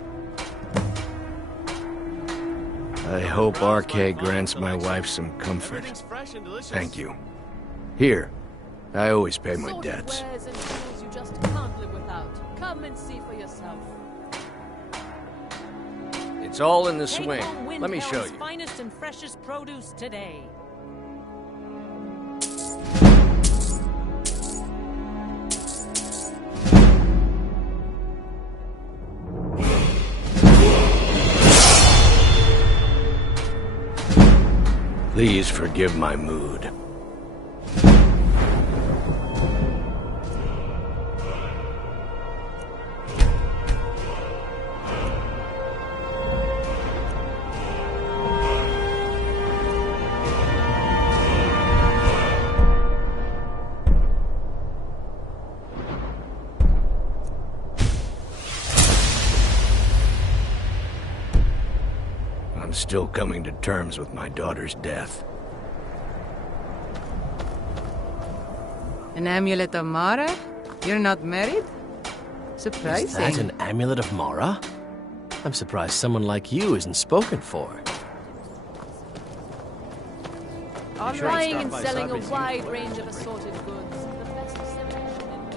I hope RK grants my wife some comfort. Thank you. Here, I always pay my debts. Wares and tools you just can't live without. Come and see for yourself. It's all in the Take swing. home Let me show Windhelm's you. finest and freshest produce today. Please forgive my mood. I'm still coming to terms with my daughter's death. An amulet of Mara? You're not married? Is Surprising. that an amulet of Mara? I'm surprised someone like you isn't spoken for. Buying and selling a wide range of assorted goods. The best selection in...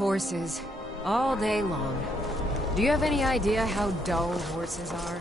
Horses. All day long. Do you have any idea how dull horses are?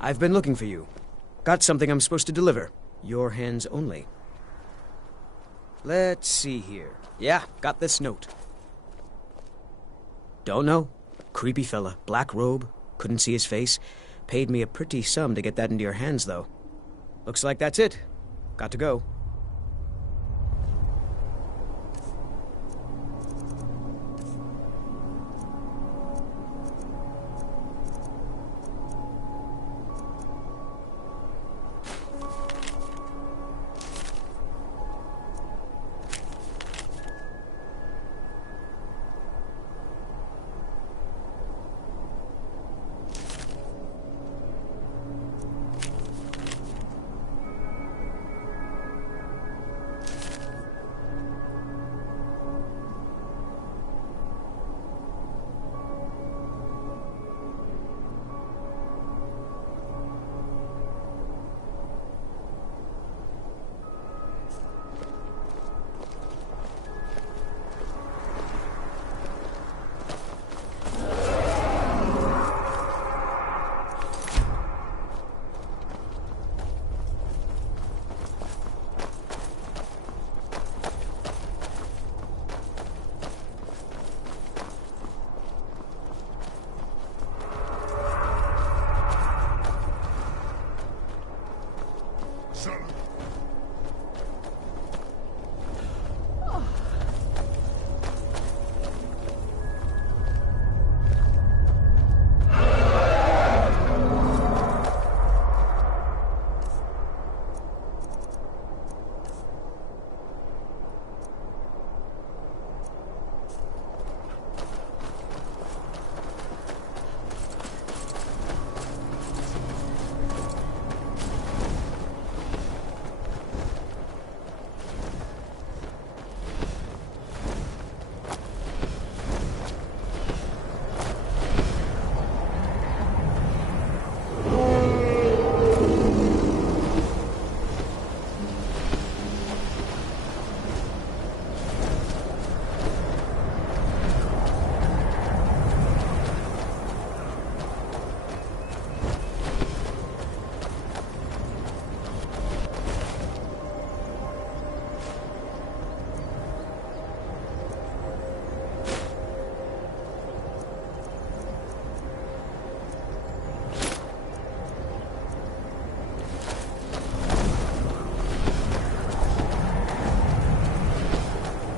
I've been looking for you. Got something I'm supposed to deliver. Your hands only. Let's see here. Yeah, got this note. Don't know. Creepy fella. Black robe. Couldn't see his face. Paid me a pretty sum to get that into your hands, though. Looks like that's it. Got to go.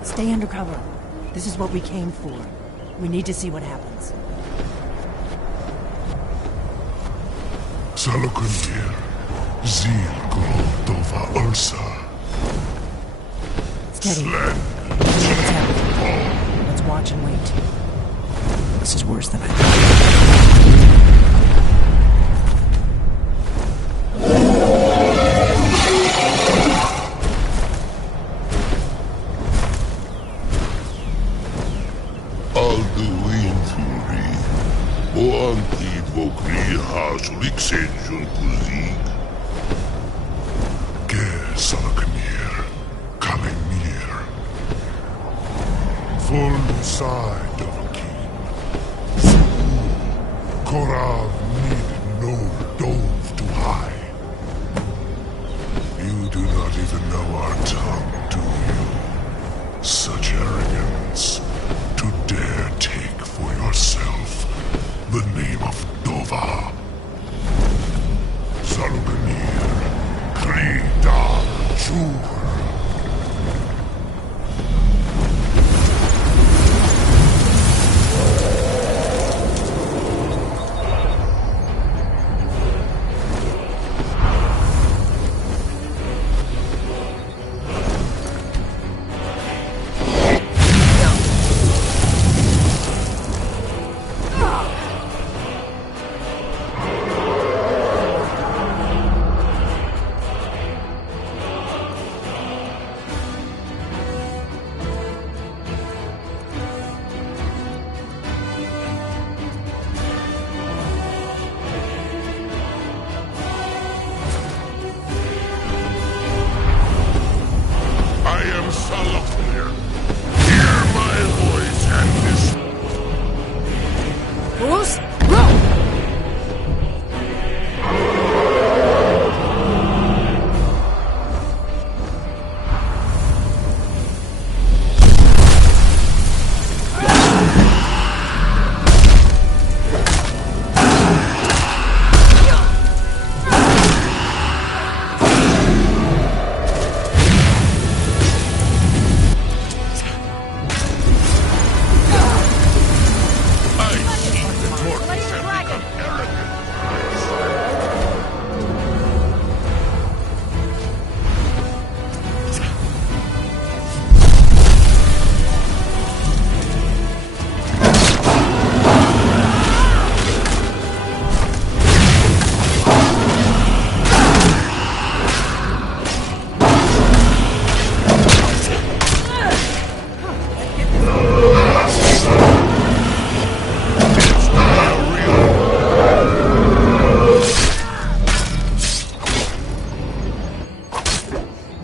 Stay undercover. This is what we came for. We need to see what happens. Salokundir, Zil Dova Ursa. Steady. Let's watch and wait. This is worse than I thought. Full side of a king. Korav need no dove to hide. You do not even know our tongue, do you? Such arrogance to dare take for yourself the name of Dova. Saluganir, Krida, Jur.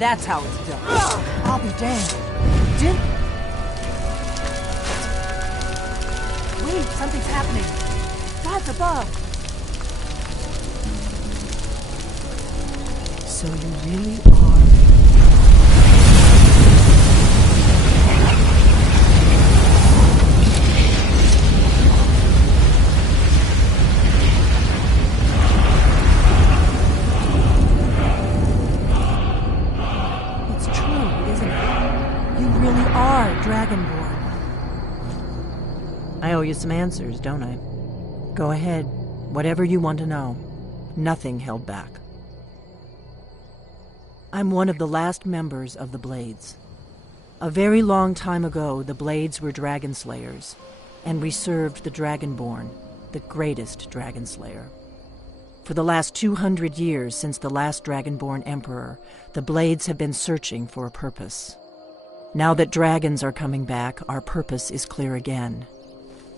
That's how it's done. I'll be damned. Wait, something's happening. God's above. So you really are... It's true, isn't it? You really are Dragonborn. I owe you some answers, don't I? Go ahead. Whatever you want to know. Nothing held back. I'm one of the last members of the Blades. A very long time ago, the Blades were dragon slayers, and we served the Dragonborn, the greatest dragon slayer. For the last 200 years since the last Dragonborn Emperor, the Blades have been searching for a purpose. Now that dragons are coming back, our purpose is clear again.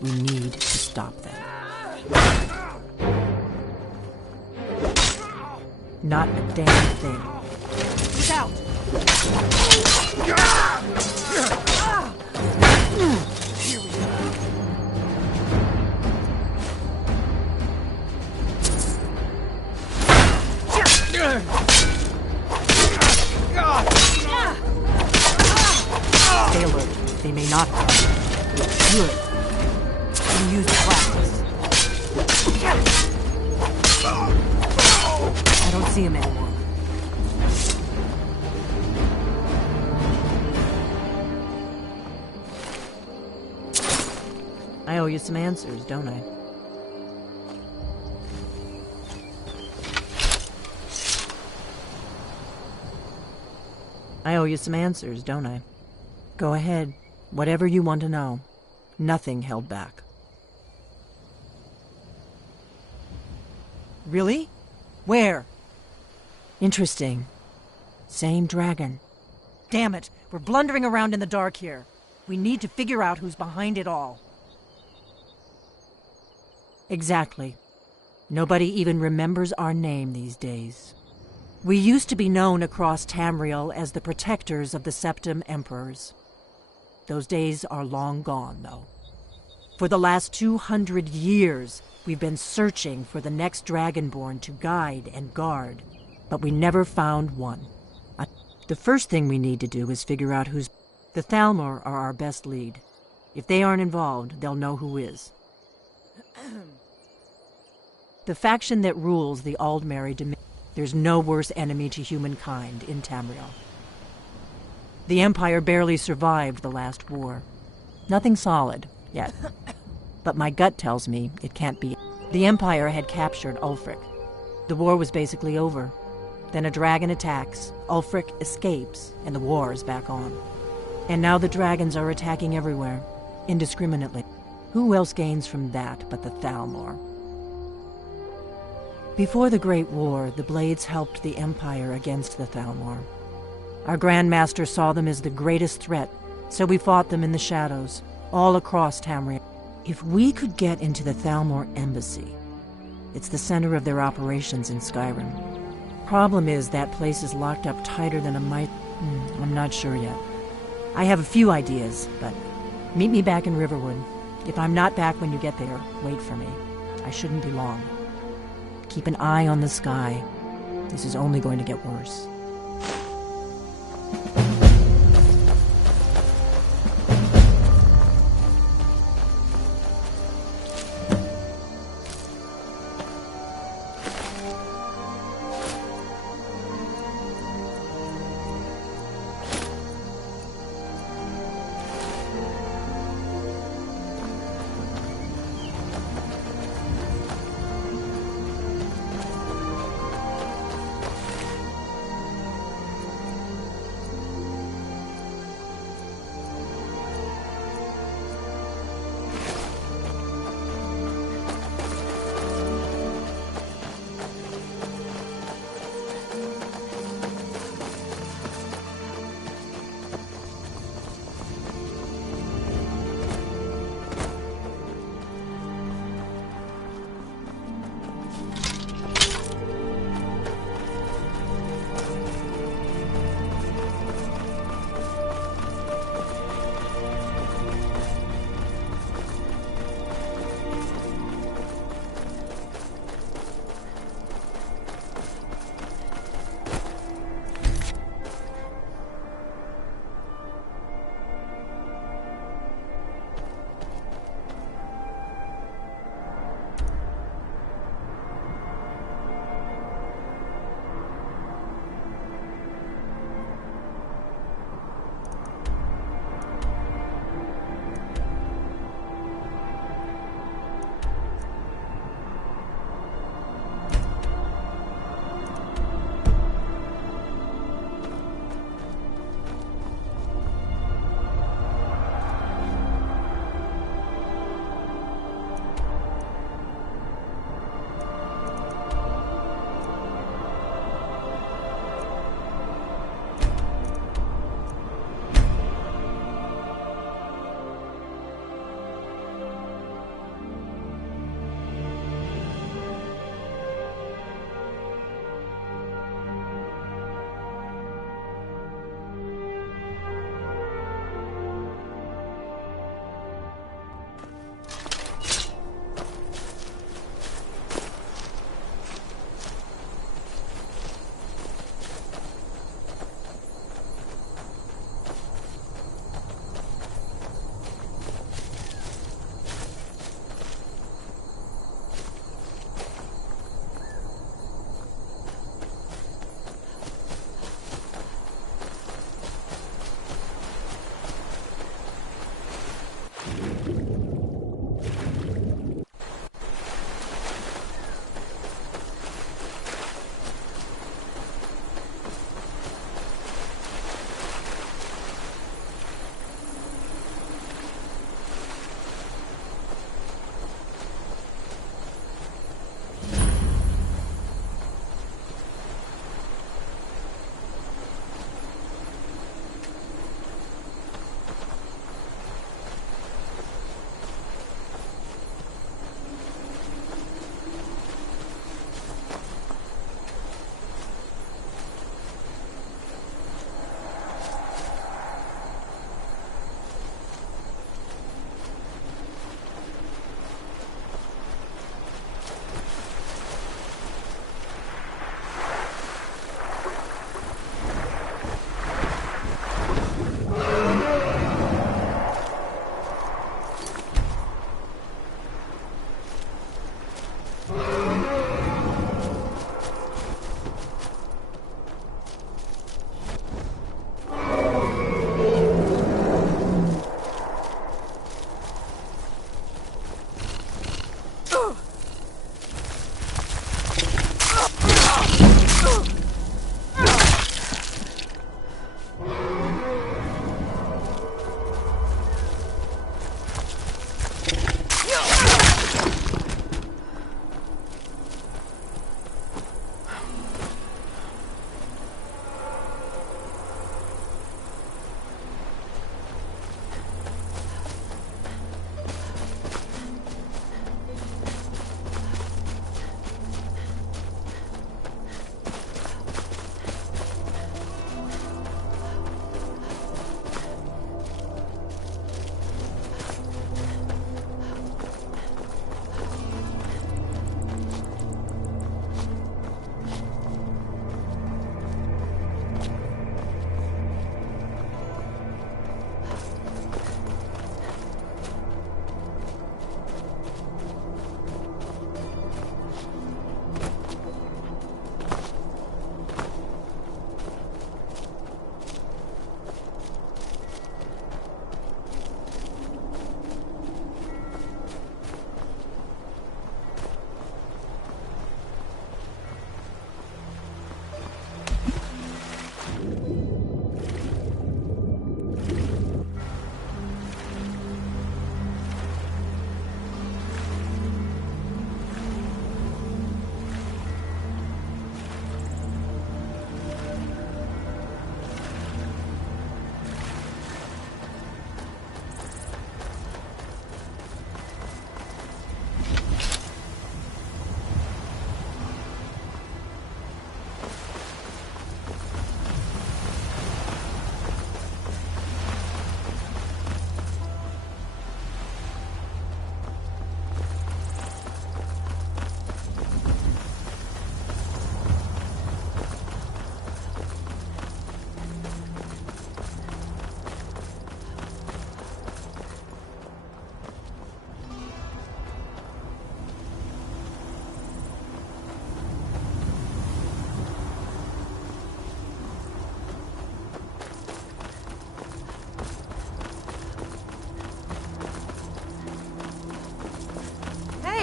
We need to stop them. Not a damn thing. Look out! Stay alert. They may not have. Good. You use the practice. I don't see him anymore. I owe you some answers, don't I? I owe you some answers, don't I? Go ahead. Whatever you want to know. Nothing held back. Really? Where? Interesting. Same dragon. Damn it! We're blundering around in the dark here. We need to figure out who's behind it all. Exactly. Nobody even remembers our name these days. We used to be known across Tamriel as the protectors of the Septim Emperors. Those days are long gone, though. For the last 200 years, we've been searching for the next Dragonborn to guide and guard, but we never found one. The first thing we need to do is figure out who's... The Thalmor are our best lead. If they aren't involved, they'll know who is. The faction that rules the Aldmeri Dominion. There's no worse enemy to humankind in Tamriel. The Empire barely survived the last war. Nothing solid, yet. But my gut tells me it can't be. The Empire had captured Ulfric. The war was basically over. Then a dragon attacks, Ulfric escapes, and the war is back on. And now the dragons are attacking everywhere, indiscriminately. Who else gains from that but the Thalmor? Before the Great War, the Blades helped the Empire against the Thalmor. Our Grand Master saw them as the greatest threat, so we fought them in the shadows, all across Tamriel. If we could get into the Thalmor embassy, it's the center of their operations in Skyrim. Problem is, that place is locked up tighter than a mice. I'm not sure yet. I have a few ideas, but meet me back in Riverwood. If I'm not back when you get there, wait for me. I shouldn't be long. Keep an eye on the sky. This is only going to get worse.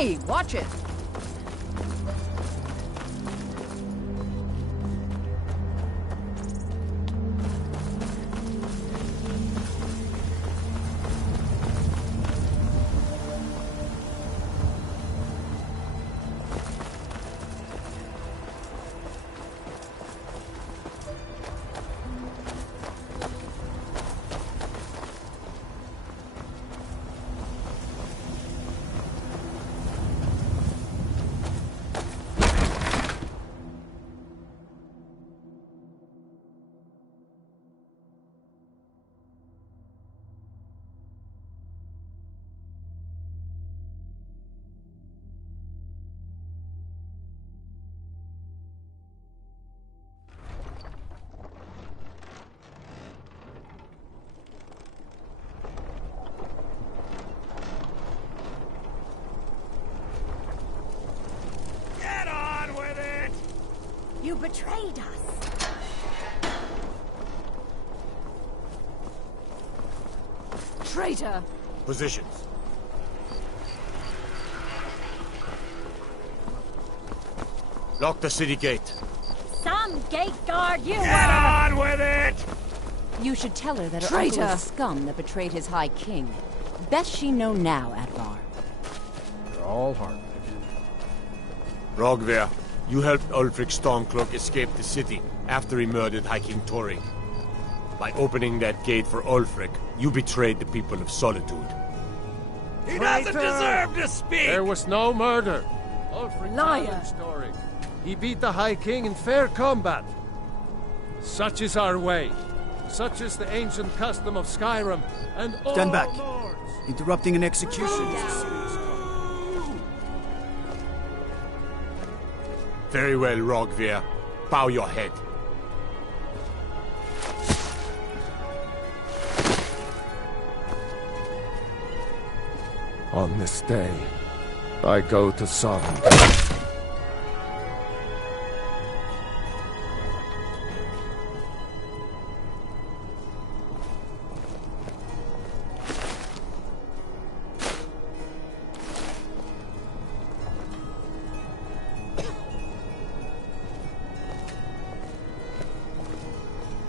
Hey, watch it! You betrayed us. Traitor! Positions. Lock the city gate. Some gate guard you Get on with it! You should tell her that her Traitor! uncle is scum that betrayed his high king. Best she know now, Advar. They're all hearted. Rogver, you helped Ulfric Stormcloak escape the city after he murdered High King Torring. By opening that gate for Ulfric, you betrayed the people of Solitude. He doesn't deserve to speak! There was no murder. Ulfric Liar. challenged Torring. He beat the High King in fair combat. Such is our way. Such is the ancient custom of Skyrim, and all Stand back. lords. Interrupting an execution is a serious crime. Very well, Rogver. Bow your head. On this day, I go to Sodom.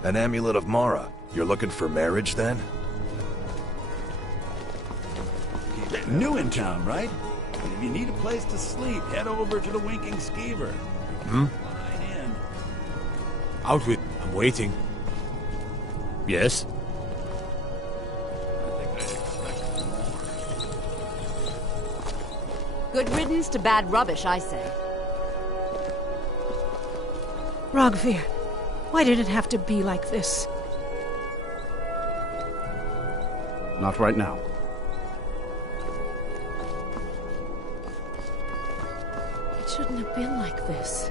An amulet of Mara. You're looking for marriage, then? New in town, right? If you need a place to sleep, head over to the Winking Skeever. Hmm? Line in. Out with... I'm waiting. Yes? Good riddance to bad rubbish, I say. Rogvir, why did it have to be like this? Not right now. It shouldn't have been like this.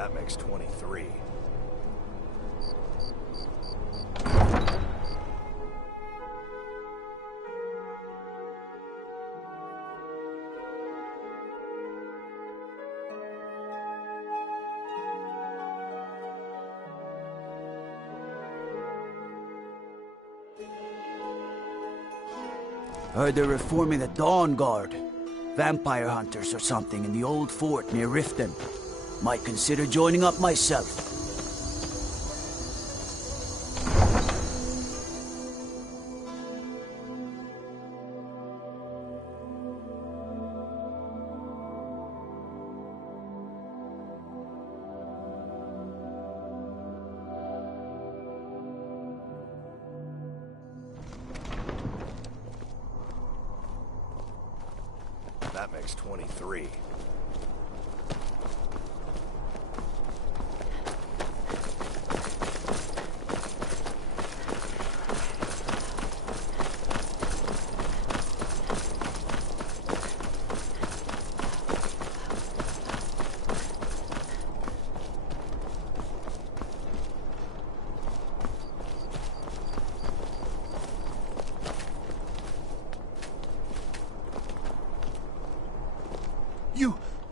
That makes 23. Heard they're reforming the Dawn Guard. Vampire hunters or something in the old fort near Riften. Might consider joining up myself. That makes 23.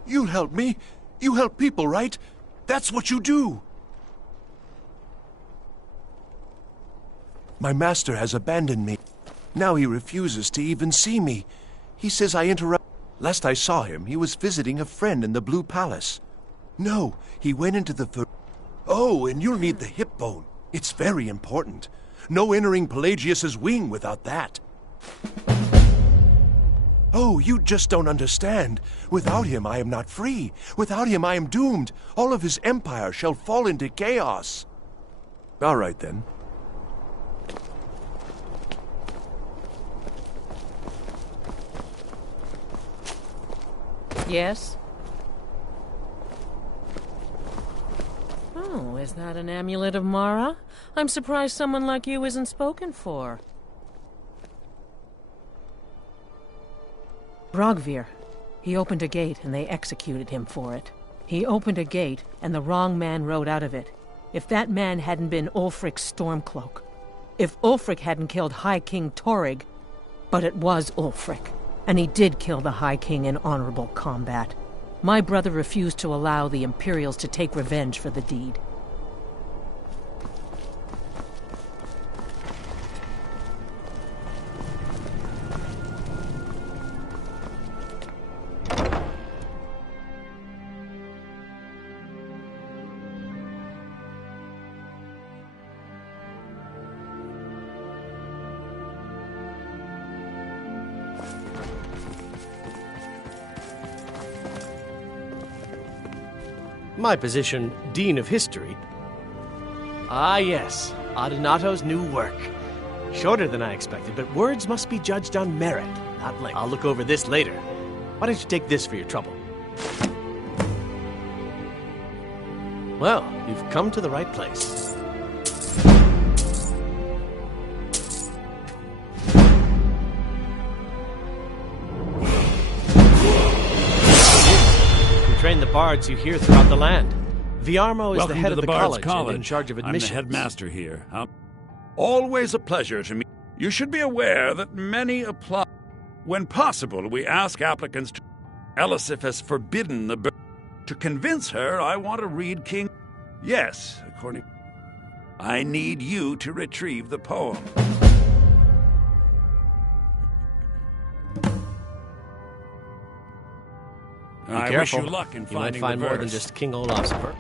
You'll help me. You help people, right? That's what you do. My master has abandoned me. Now he refuses to even see me. He says I interrupt. Last I saw him, he was visiting a friend in the Blue Palace. No, he went into the... Oh, and you'll need the hip bone. It's very important. No entering Pelagius's wing without that. Oh, you just don't understand. Without him, I am not free. Without him, I am doomed. All of his empire shall fall into chaos. All right, then. Yes? Oh, is that an amulet of Mara? I'm surprised someone like you isn't spoken for. Brogvir. He opened a gate and they executed him for it. He opened a gate and the wrong man rode out of it. If that man hadn't been Ulfric's Stormcloak. If Ulfric hadn't killed High King Torrig. But it was Ulfric. And he did kill the High King in honorable combat. My brother refused to allow the Imperials to take revenge for the deed. My position, Dean of History. Ah, yes, Adonato's new work. Shorter than I expected, but words must be judged on merit, not length. I'll look over this later. Why don't you take this for your trouble? Well, you've come to the right place. Train the bards you hear throughout the land. Viarmo is the head of the college and in charge of admissions. I'm the headmaster here. Always a pleasure to meet. You should be aware that many apply. When possible, we ask applicants to... Elisif has forbidden the... To convince her, I want to read King... Yes, according... I need you to retrieve the poem. I wish you luck in finding you might find the more than verse. just King Olaf's verse.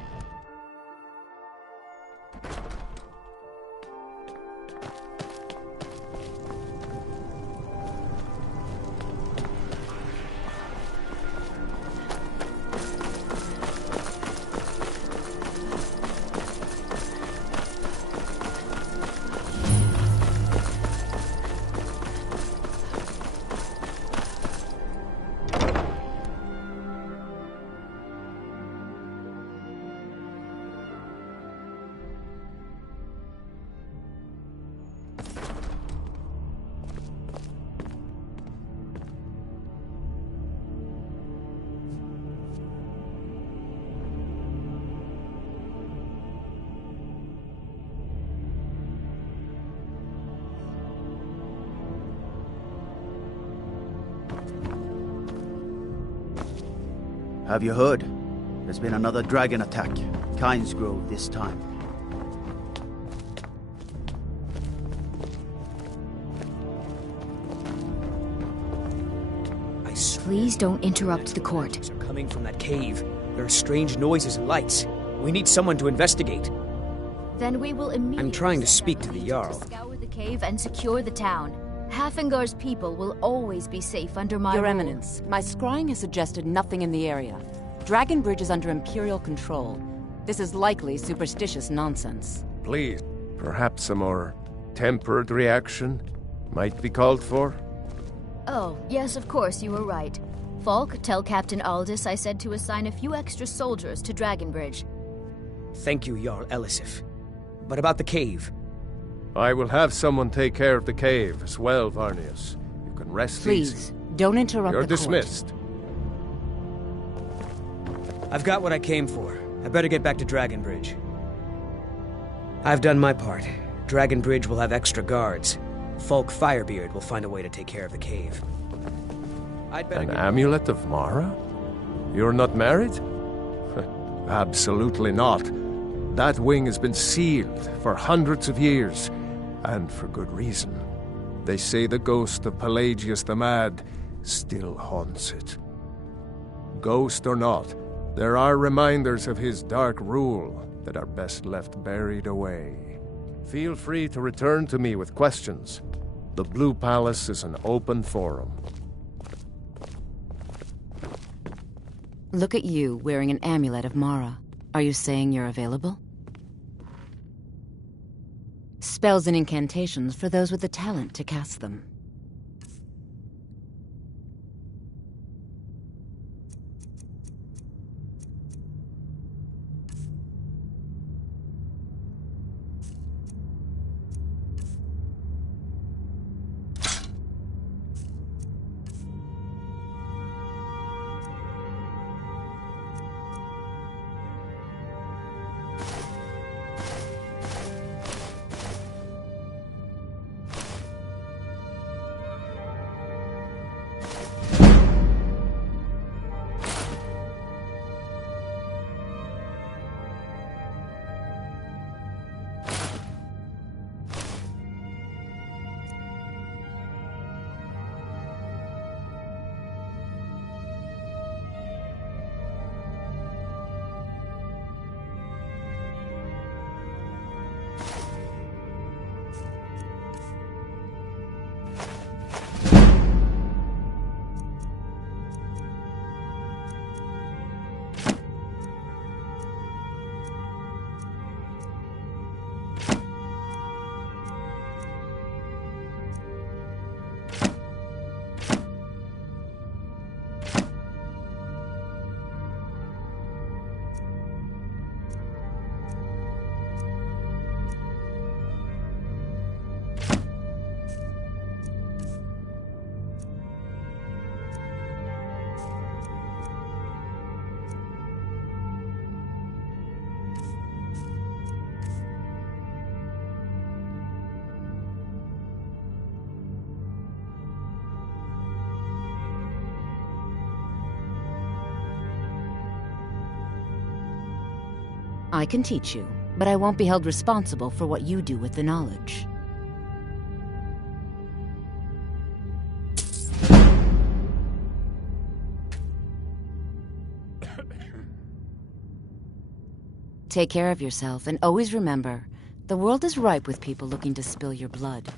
Have you heard? There's been another dragon attack. Kynes Grove this time. Please don't interrupt the court. Are coming from that cave. There are strange noises and lights. We need someone to investigate. Then we will immediately... I'm trying to speak to the Jarl. ...scour the cave and secure the town. Hafingar's people will always be safe under my Your rule. Eminence, my scrying has suggested nothing in the area. Dragonbridge is under Imperial control. This is likely superstitious nonsense. Please, perhaps a more tempered reaction might be called for? Oh, yes, of course, you were right. Falk, tell Captain Aldous I said to assign a few extra soldiers to Dragonbridge. Thank you, Jarl Elisif. But about the cave? I will have someone take care of the cave as well, Varnius. You can rest Please, easy. don't interrupt You're the court. dismissed. I've got what I came for. I better get back to Dragonbridge. I've done my part. Dragonbridge will have extra guards. Falk Firebeard will find a way to take care of the cave. An amulet of Mara? You're not married? Absolutely not. That wing has been sealed for hundreds of years, and for good reason. They say the ghost of Pelagius the Mad still haunts it. Ghost or not, there are reminders of his dark rule that are best left buried away. Feel free to return to me with questions. The Blue Palace is an open forum. Look at you, wearing an amulet of Mara. Are you saying you're available? Spells and incantations for those with the talent to cast them. I can teach you, but I won't be held responsible for what you do with the knowledge. Take care of yourself, and always remember, the world is ripe with people looking to spill your blood.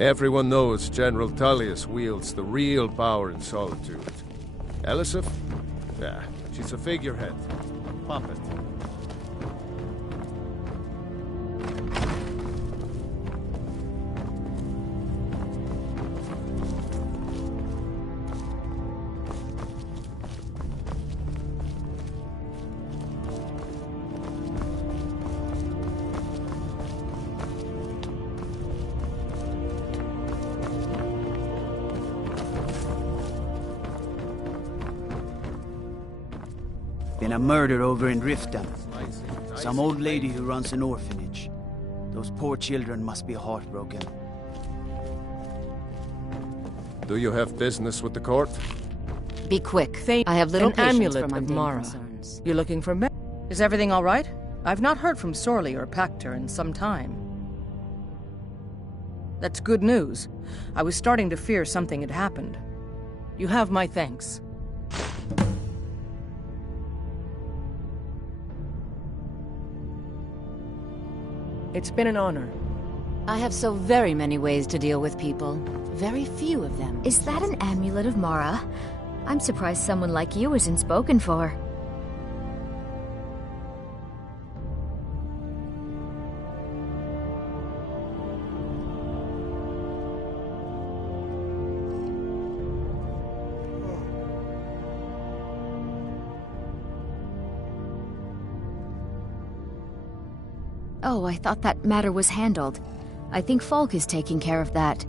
Everyone knows General Tullius wields the real power in Solitude. Elisif? Yeah, she's a figurehead. Puppet. Been a murder over in Riften. Some old lady who runs an orphanage. Those poor children must be heartbroken. Do you have business with the court? Be quick. I have little patience amulet for of mundane Mara. concerns. You're looking for me? Is everything all right? I've not heard from Sorley or Pactor in some time. That's good news. I was starting to fear something had happened. You have my thanks. It's been an honor. I have so very many ways to deal with people. Very few of them. Is that an amulet of Mara? I'm surprised someone like you isn't spoken for. Oh, I thought that matter was handled. I think Falk is taking care of that.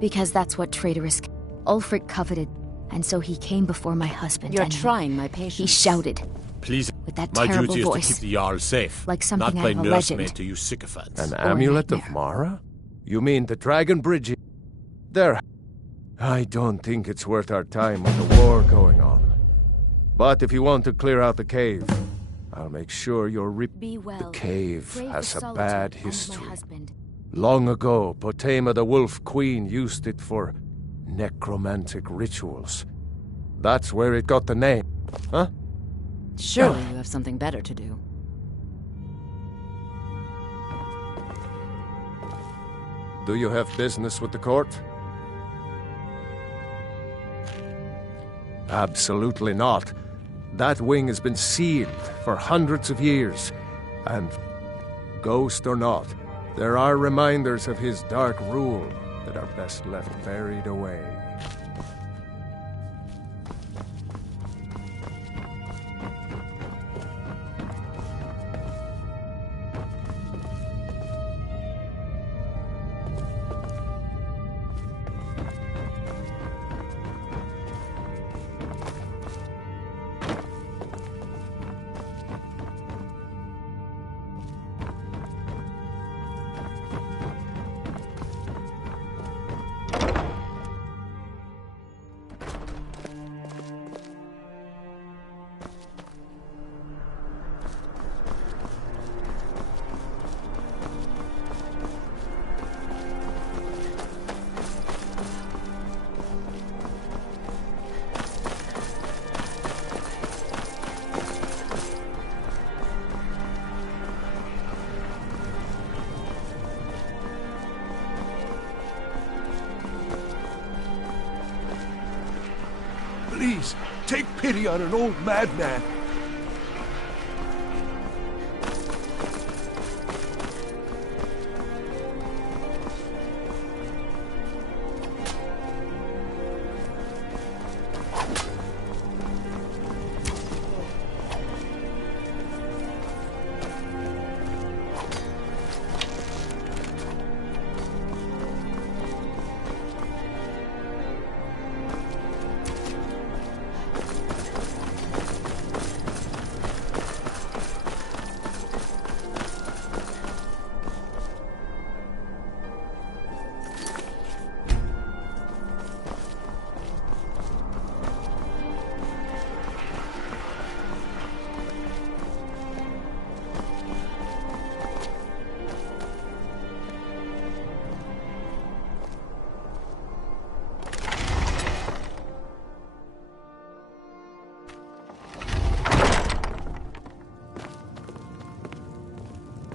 Because that's what traitorous... Ulfric coveted, and so he came before my husband. You're and trying my patience. He shouted. Please, with that my terrible duty voice, is to keep the Jarl safe, like something not play out of a nursemaid legend. to you sycophants. An amulet of Mara? You mean the Dragon Bridge? There. I don't think it's worth our time with the war going on. But if you want to clear out the cave, I'll make sure you're Be well. The cave Brave has the a solitude bad and my history. husband. Long ago, Potema the Wolf Queen used it for necromantic rituals. That's where it got the name. Huh? Surely you have something better to do. Do you have business with the court? Absolutely not. That wing has been sealed for hundreds of years. And, ghost or not, there are reminders of his dark rule that are best left buried away. Please, take pity on an old madman.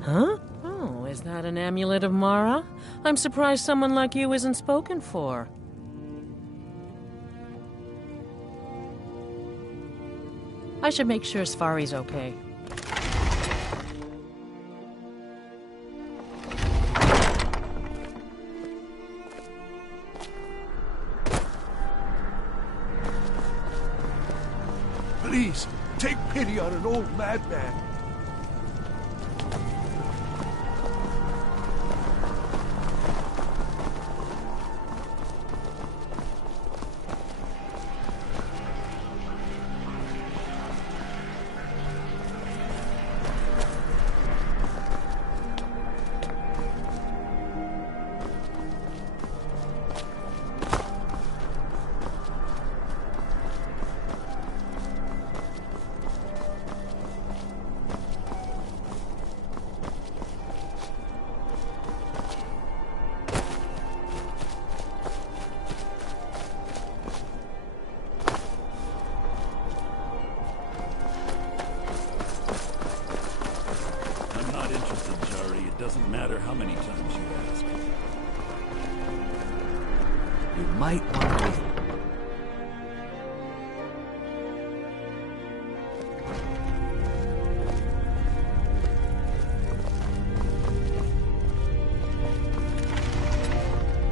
Huh? Oh, is that an amulet of Mara? I'm surprised someone like you isn't spoken for. I should make sure Sfari's okay. Please, take pity on an old madman. Doesn't matter how many times you ask. You might want to...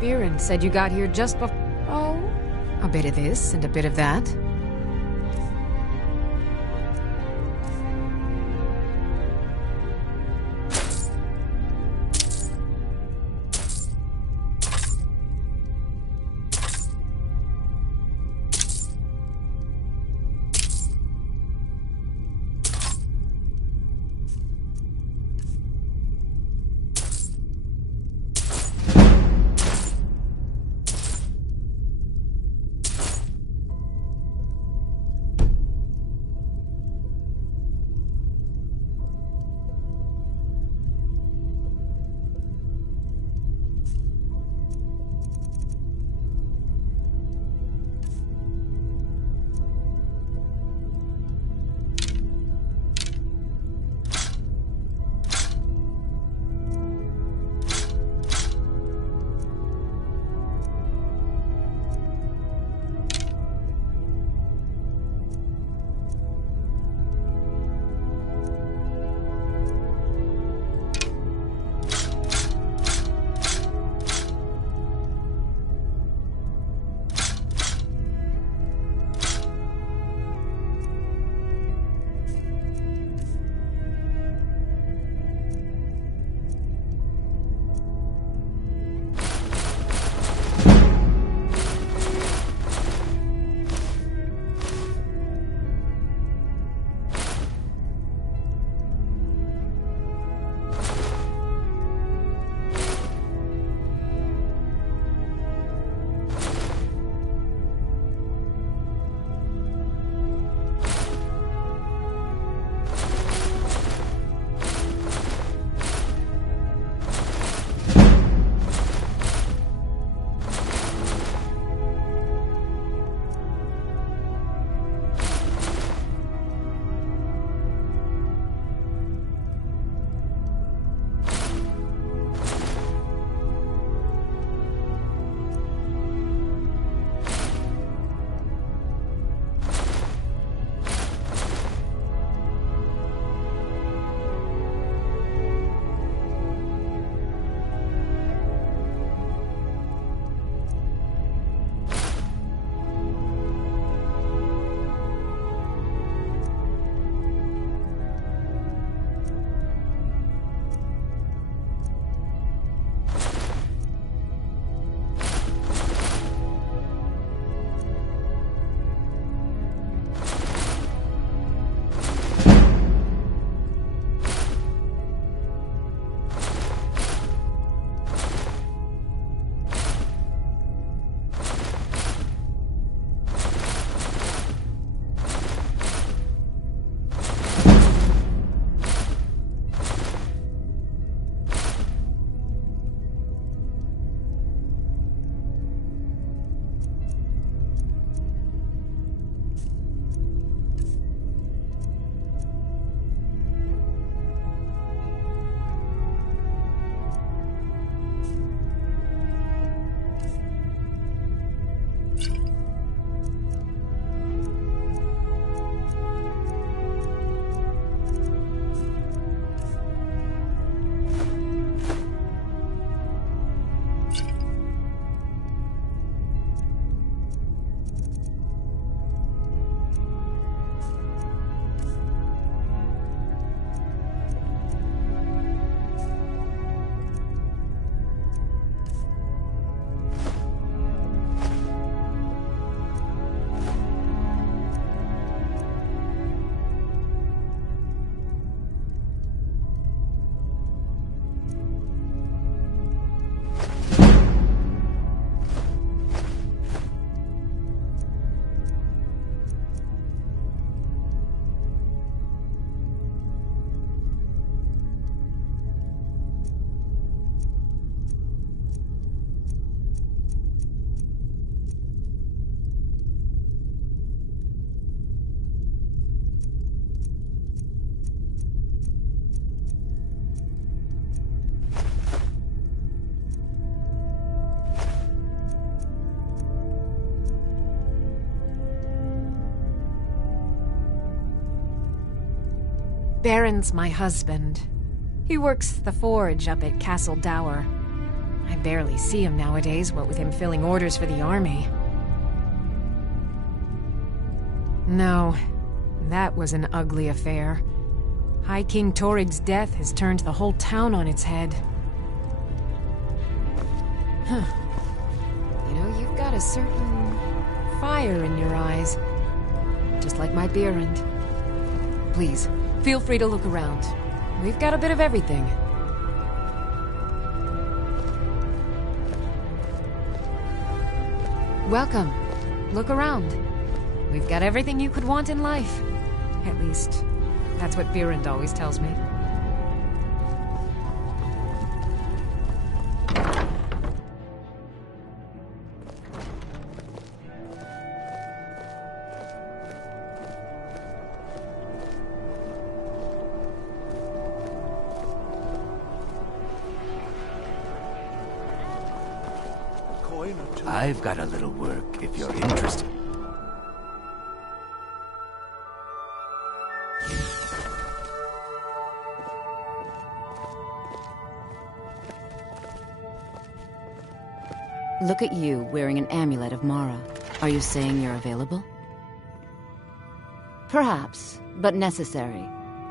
Viren said you got here just before... Oh, a bit of this and a bit of that. Baron's my husband. He works the forge up at Castle Dower. I barely see him nowadays, what with him filling orders for the army. No, that was an ugly affair. High King Torig's death has turned the whole town on its head. Huh. You know, you've got a certain fire in your eyes. Just like my Behrend. Please, feel free to look around. We've got a bit of everything. Welcome. Look around. We've got everything you could want in life. At least, that's what Behrend always tells me. I've got a little work if you're interested. Look at you, wearing an amulet of Mara. Are you saying you're available? Perhaps, but necessary.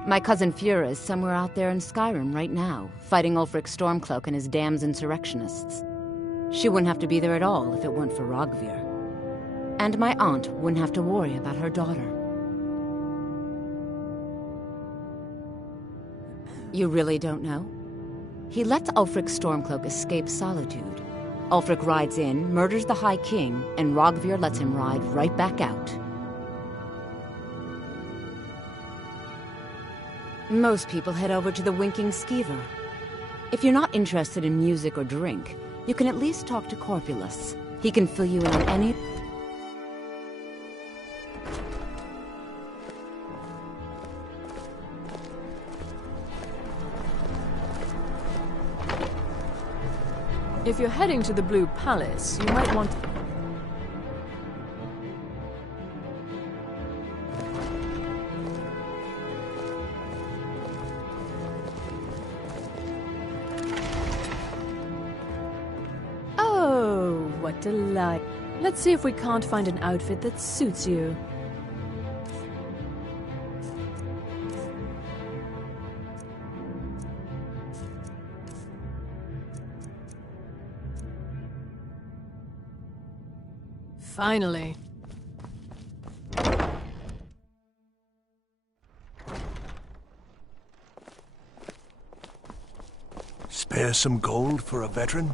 My cousin Fura is somewhere out there in Skyrim right now, fighting Ulfric Stormcloak and his damned insurrectionists. She wouldn't have to be there at all if it weren't for Rogvir. And my aunt wouldn't have to worry about her daughter. You really don't know? He lets Ulfric Stormcloak escape solitude. Ulfric rides in, murders the High King, and Rogvir lets him ride right back out. Most people head over to the Winking Skeever. If you're not interested in music or drink, you can at least talk to Corpulus. He can fill you in on any... If you're heading to the Blue Palace, you might want... Oh, what delight. Let's see if we can't find an outfit that suits you. Finally. Spare some gold for a veteran?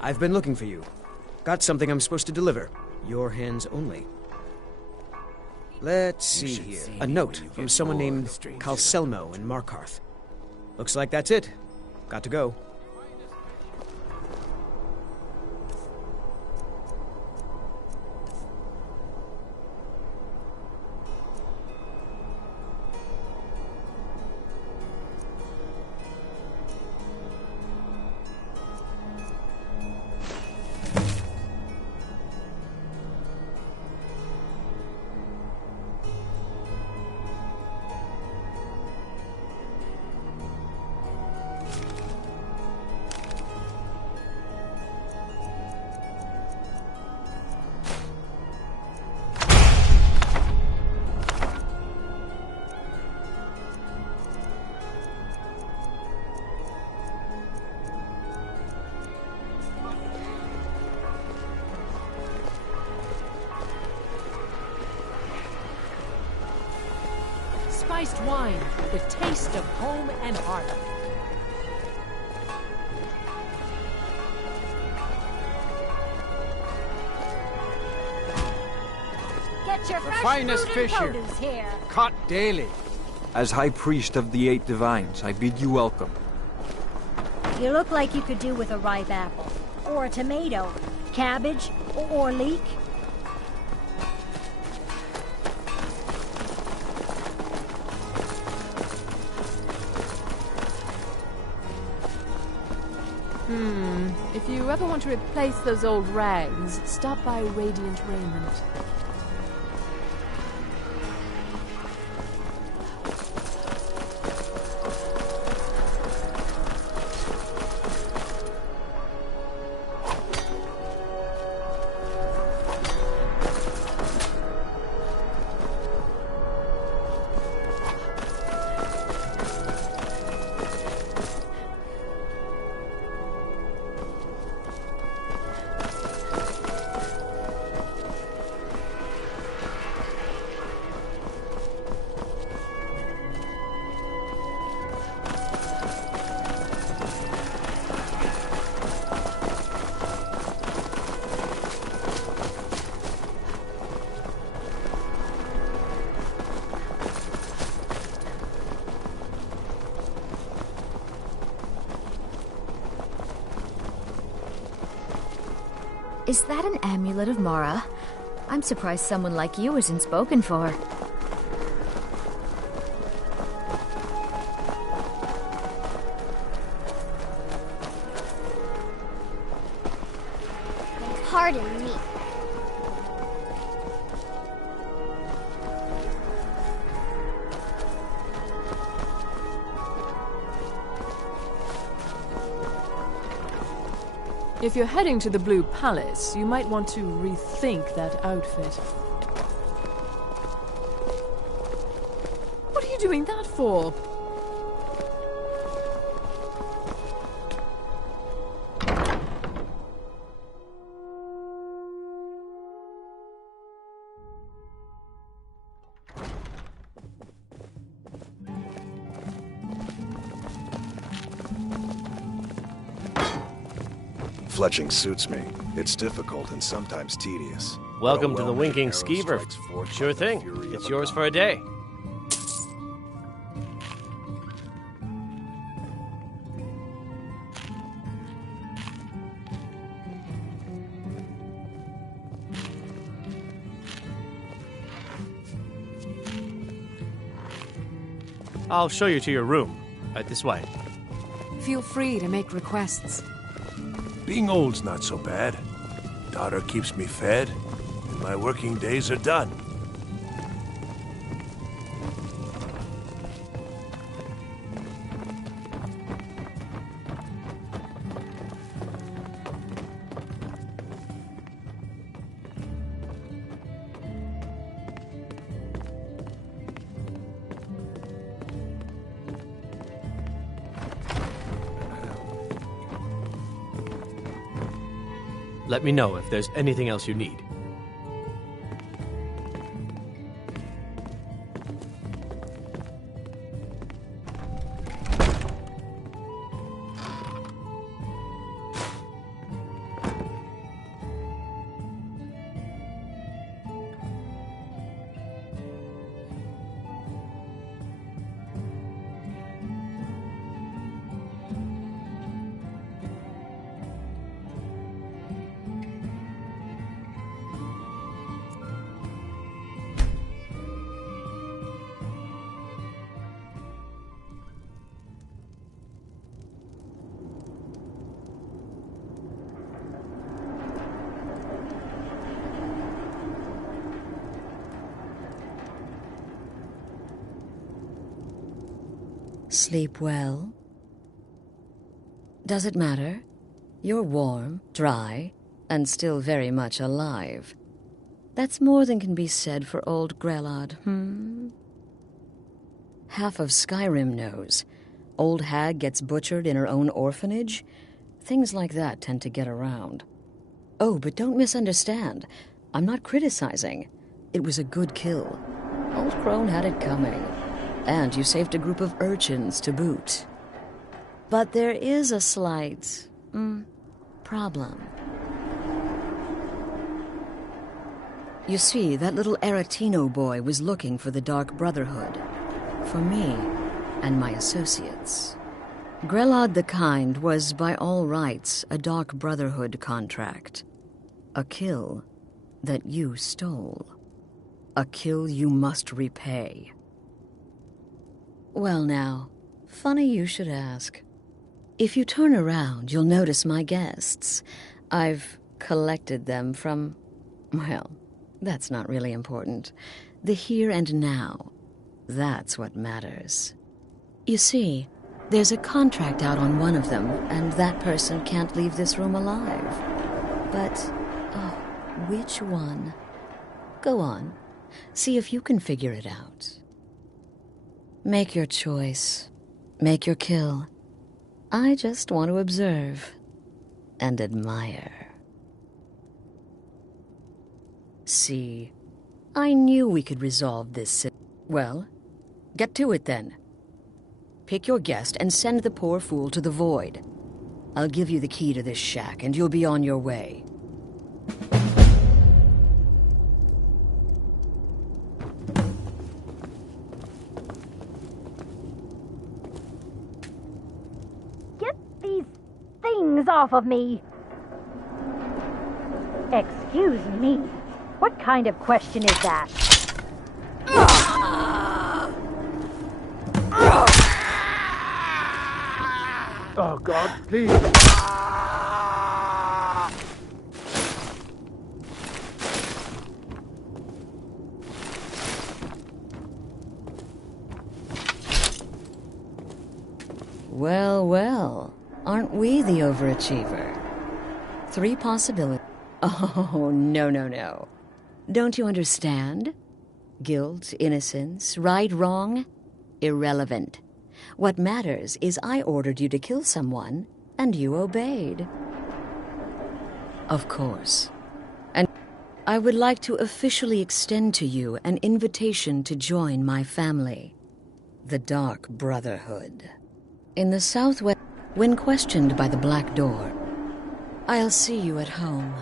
I've been looking for you. Got something I'm supposed to deliver. Your hands only. Let's see here. A note from someone named Calselmo in Markarth. Looks like that's it. Got to go. Spiced wine, the taste of home and heart. Get your The fresh finest fruit fish and here, produce here. caught daily. As High Priest of the Eight Divines, I bid you welcome. You look like you could do with a ripe apple, or a tomato, cabbage, or leek. If you ever want to replace those old rags, stop by Radiant Raiment. Is that an amulet of Mara? I'm surprised someone like you isn't spoken for. Pardon me. If you're heading to the Blue Palace, you might want to rethink that outfit. What are you doing that for? Fletching suits me. It's difficult and sometimes tedious. Welcome to the Winking Skeever. Sure thing. It's yours for a day. I'll show you to your room. Right this way. Feel free to make requests. Being old's not so bad. Daughter keeps me fed, and my working days are done. Let me know if there's anything else you need. Sleep well? Does it matter? You're warm, dry, and still very much alive. That's more than can be said for old Grelod, Half of Skyrim knows. Old hag gets butchered in her own orphanage. Things like that tend to get around. Oh, but don't misunderstand. I'm not criticizing. It was a good kill. Old Crone had it coming. And you saved a group of urchins to boot. But there is a slight, problem. You see, that little Aretino boy was looking for the Dark Brotherhood. For me and my associates. Grelod the Kind was, by all rights, a Dark Brotherhood contract. A kill that you stole. A kill you must repay. Well now, funny you should ask. If you turn around, you'll notice my guests. I've collected them from, well, that's not really important. The here and now, that's what matters. You see, there's a contract out on one of them, and that person can't leave this room alive. But, oh, which one? Go on, see if you can figure it out. Make your choice. Make your kill. I just want to observe and admire. See, I knew we could resolve this. Well, get to it then. Pick your guest and send the poor fool to the void. I'll give you the key to this shack and you'll be on your way. Off of me. Excuse me. What kind of question is that? Oh, God, please. Well, well. Aren't we the overachiever? 3 possibilities. Oh, no. Don't you understand? Guilt, innocence, right, wrong, irrelevant. What matters is I ordered you to kill someone, and you obeyed. Of course. And I would like to officially extend to you an invitation to join my family, the Dark Brotherhood. In the Southwest, when questioned by the Black Door, I'll see you at home.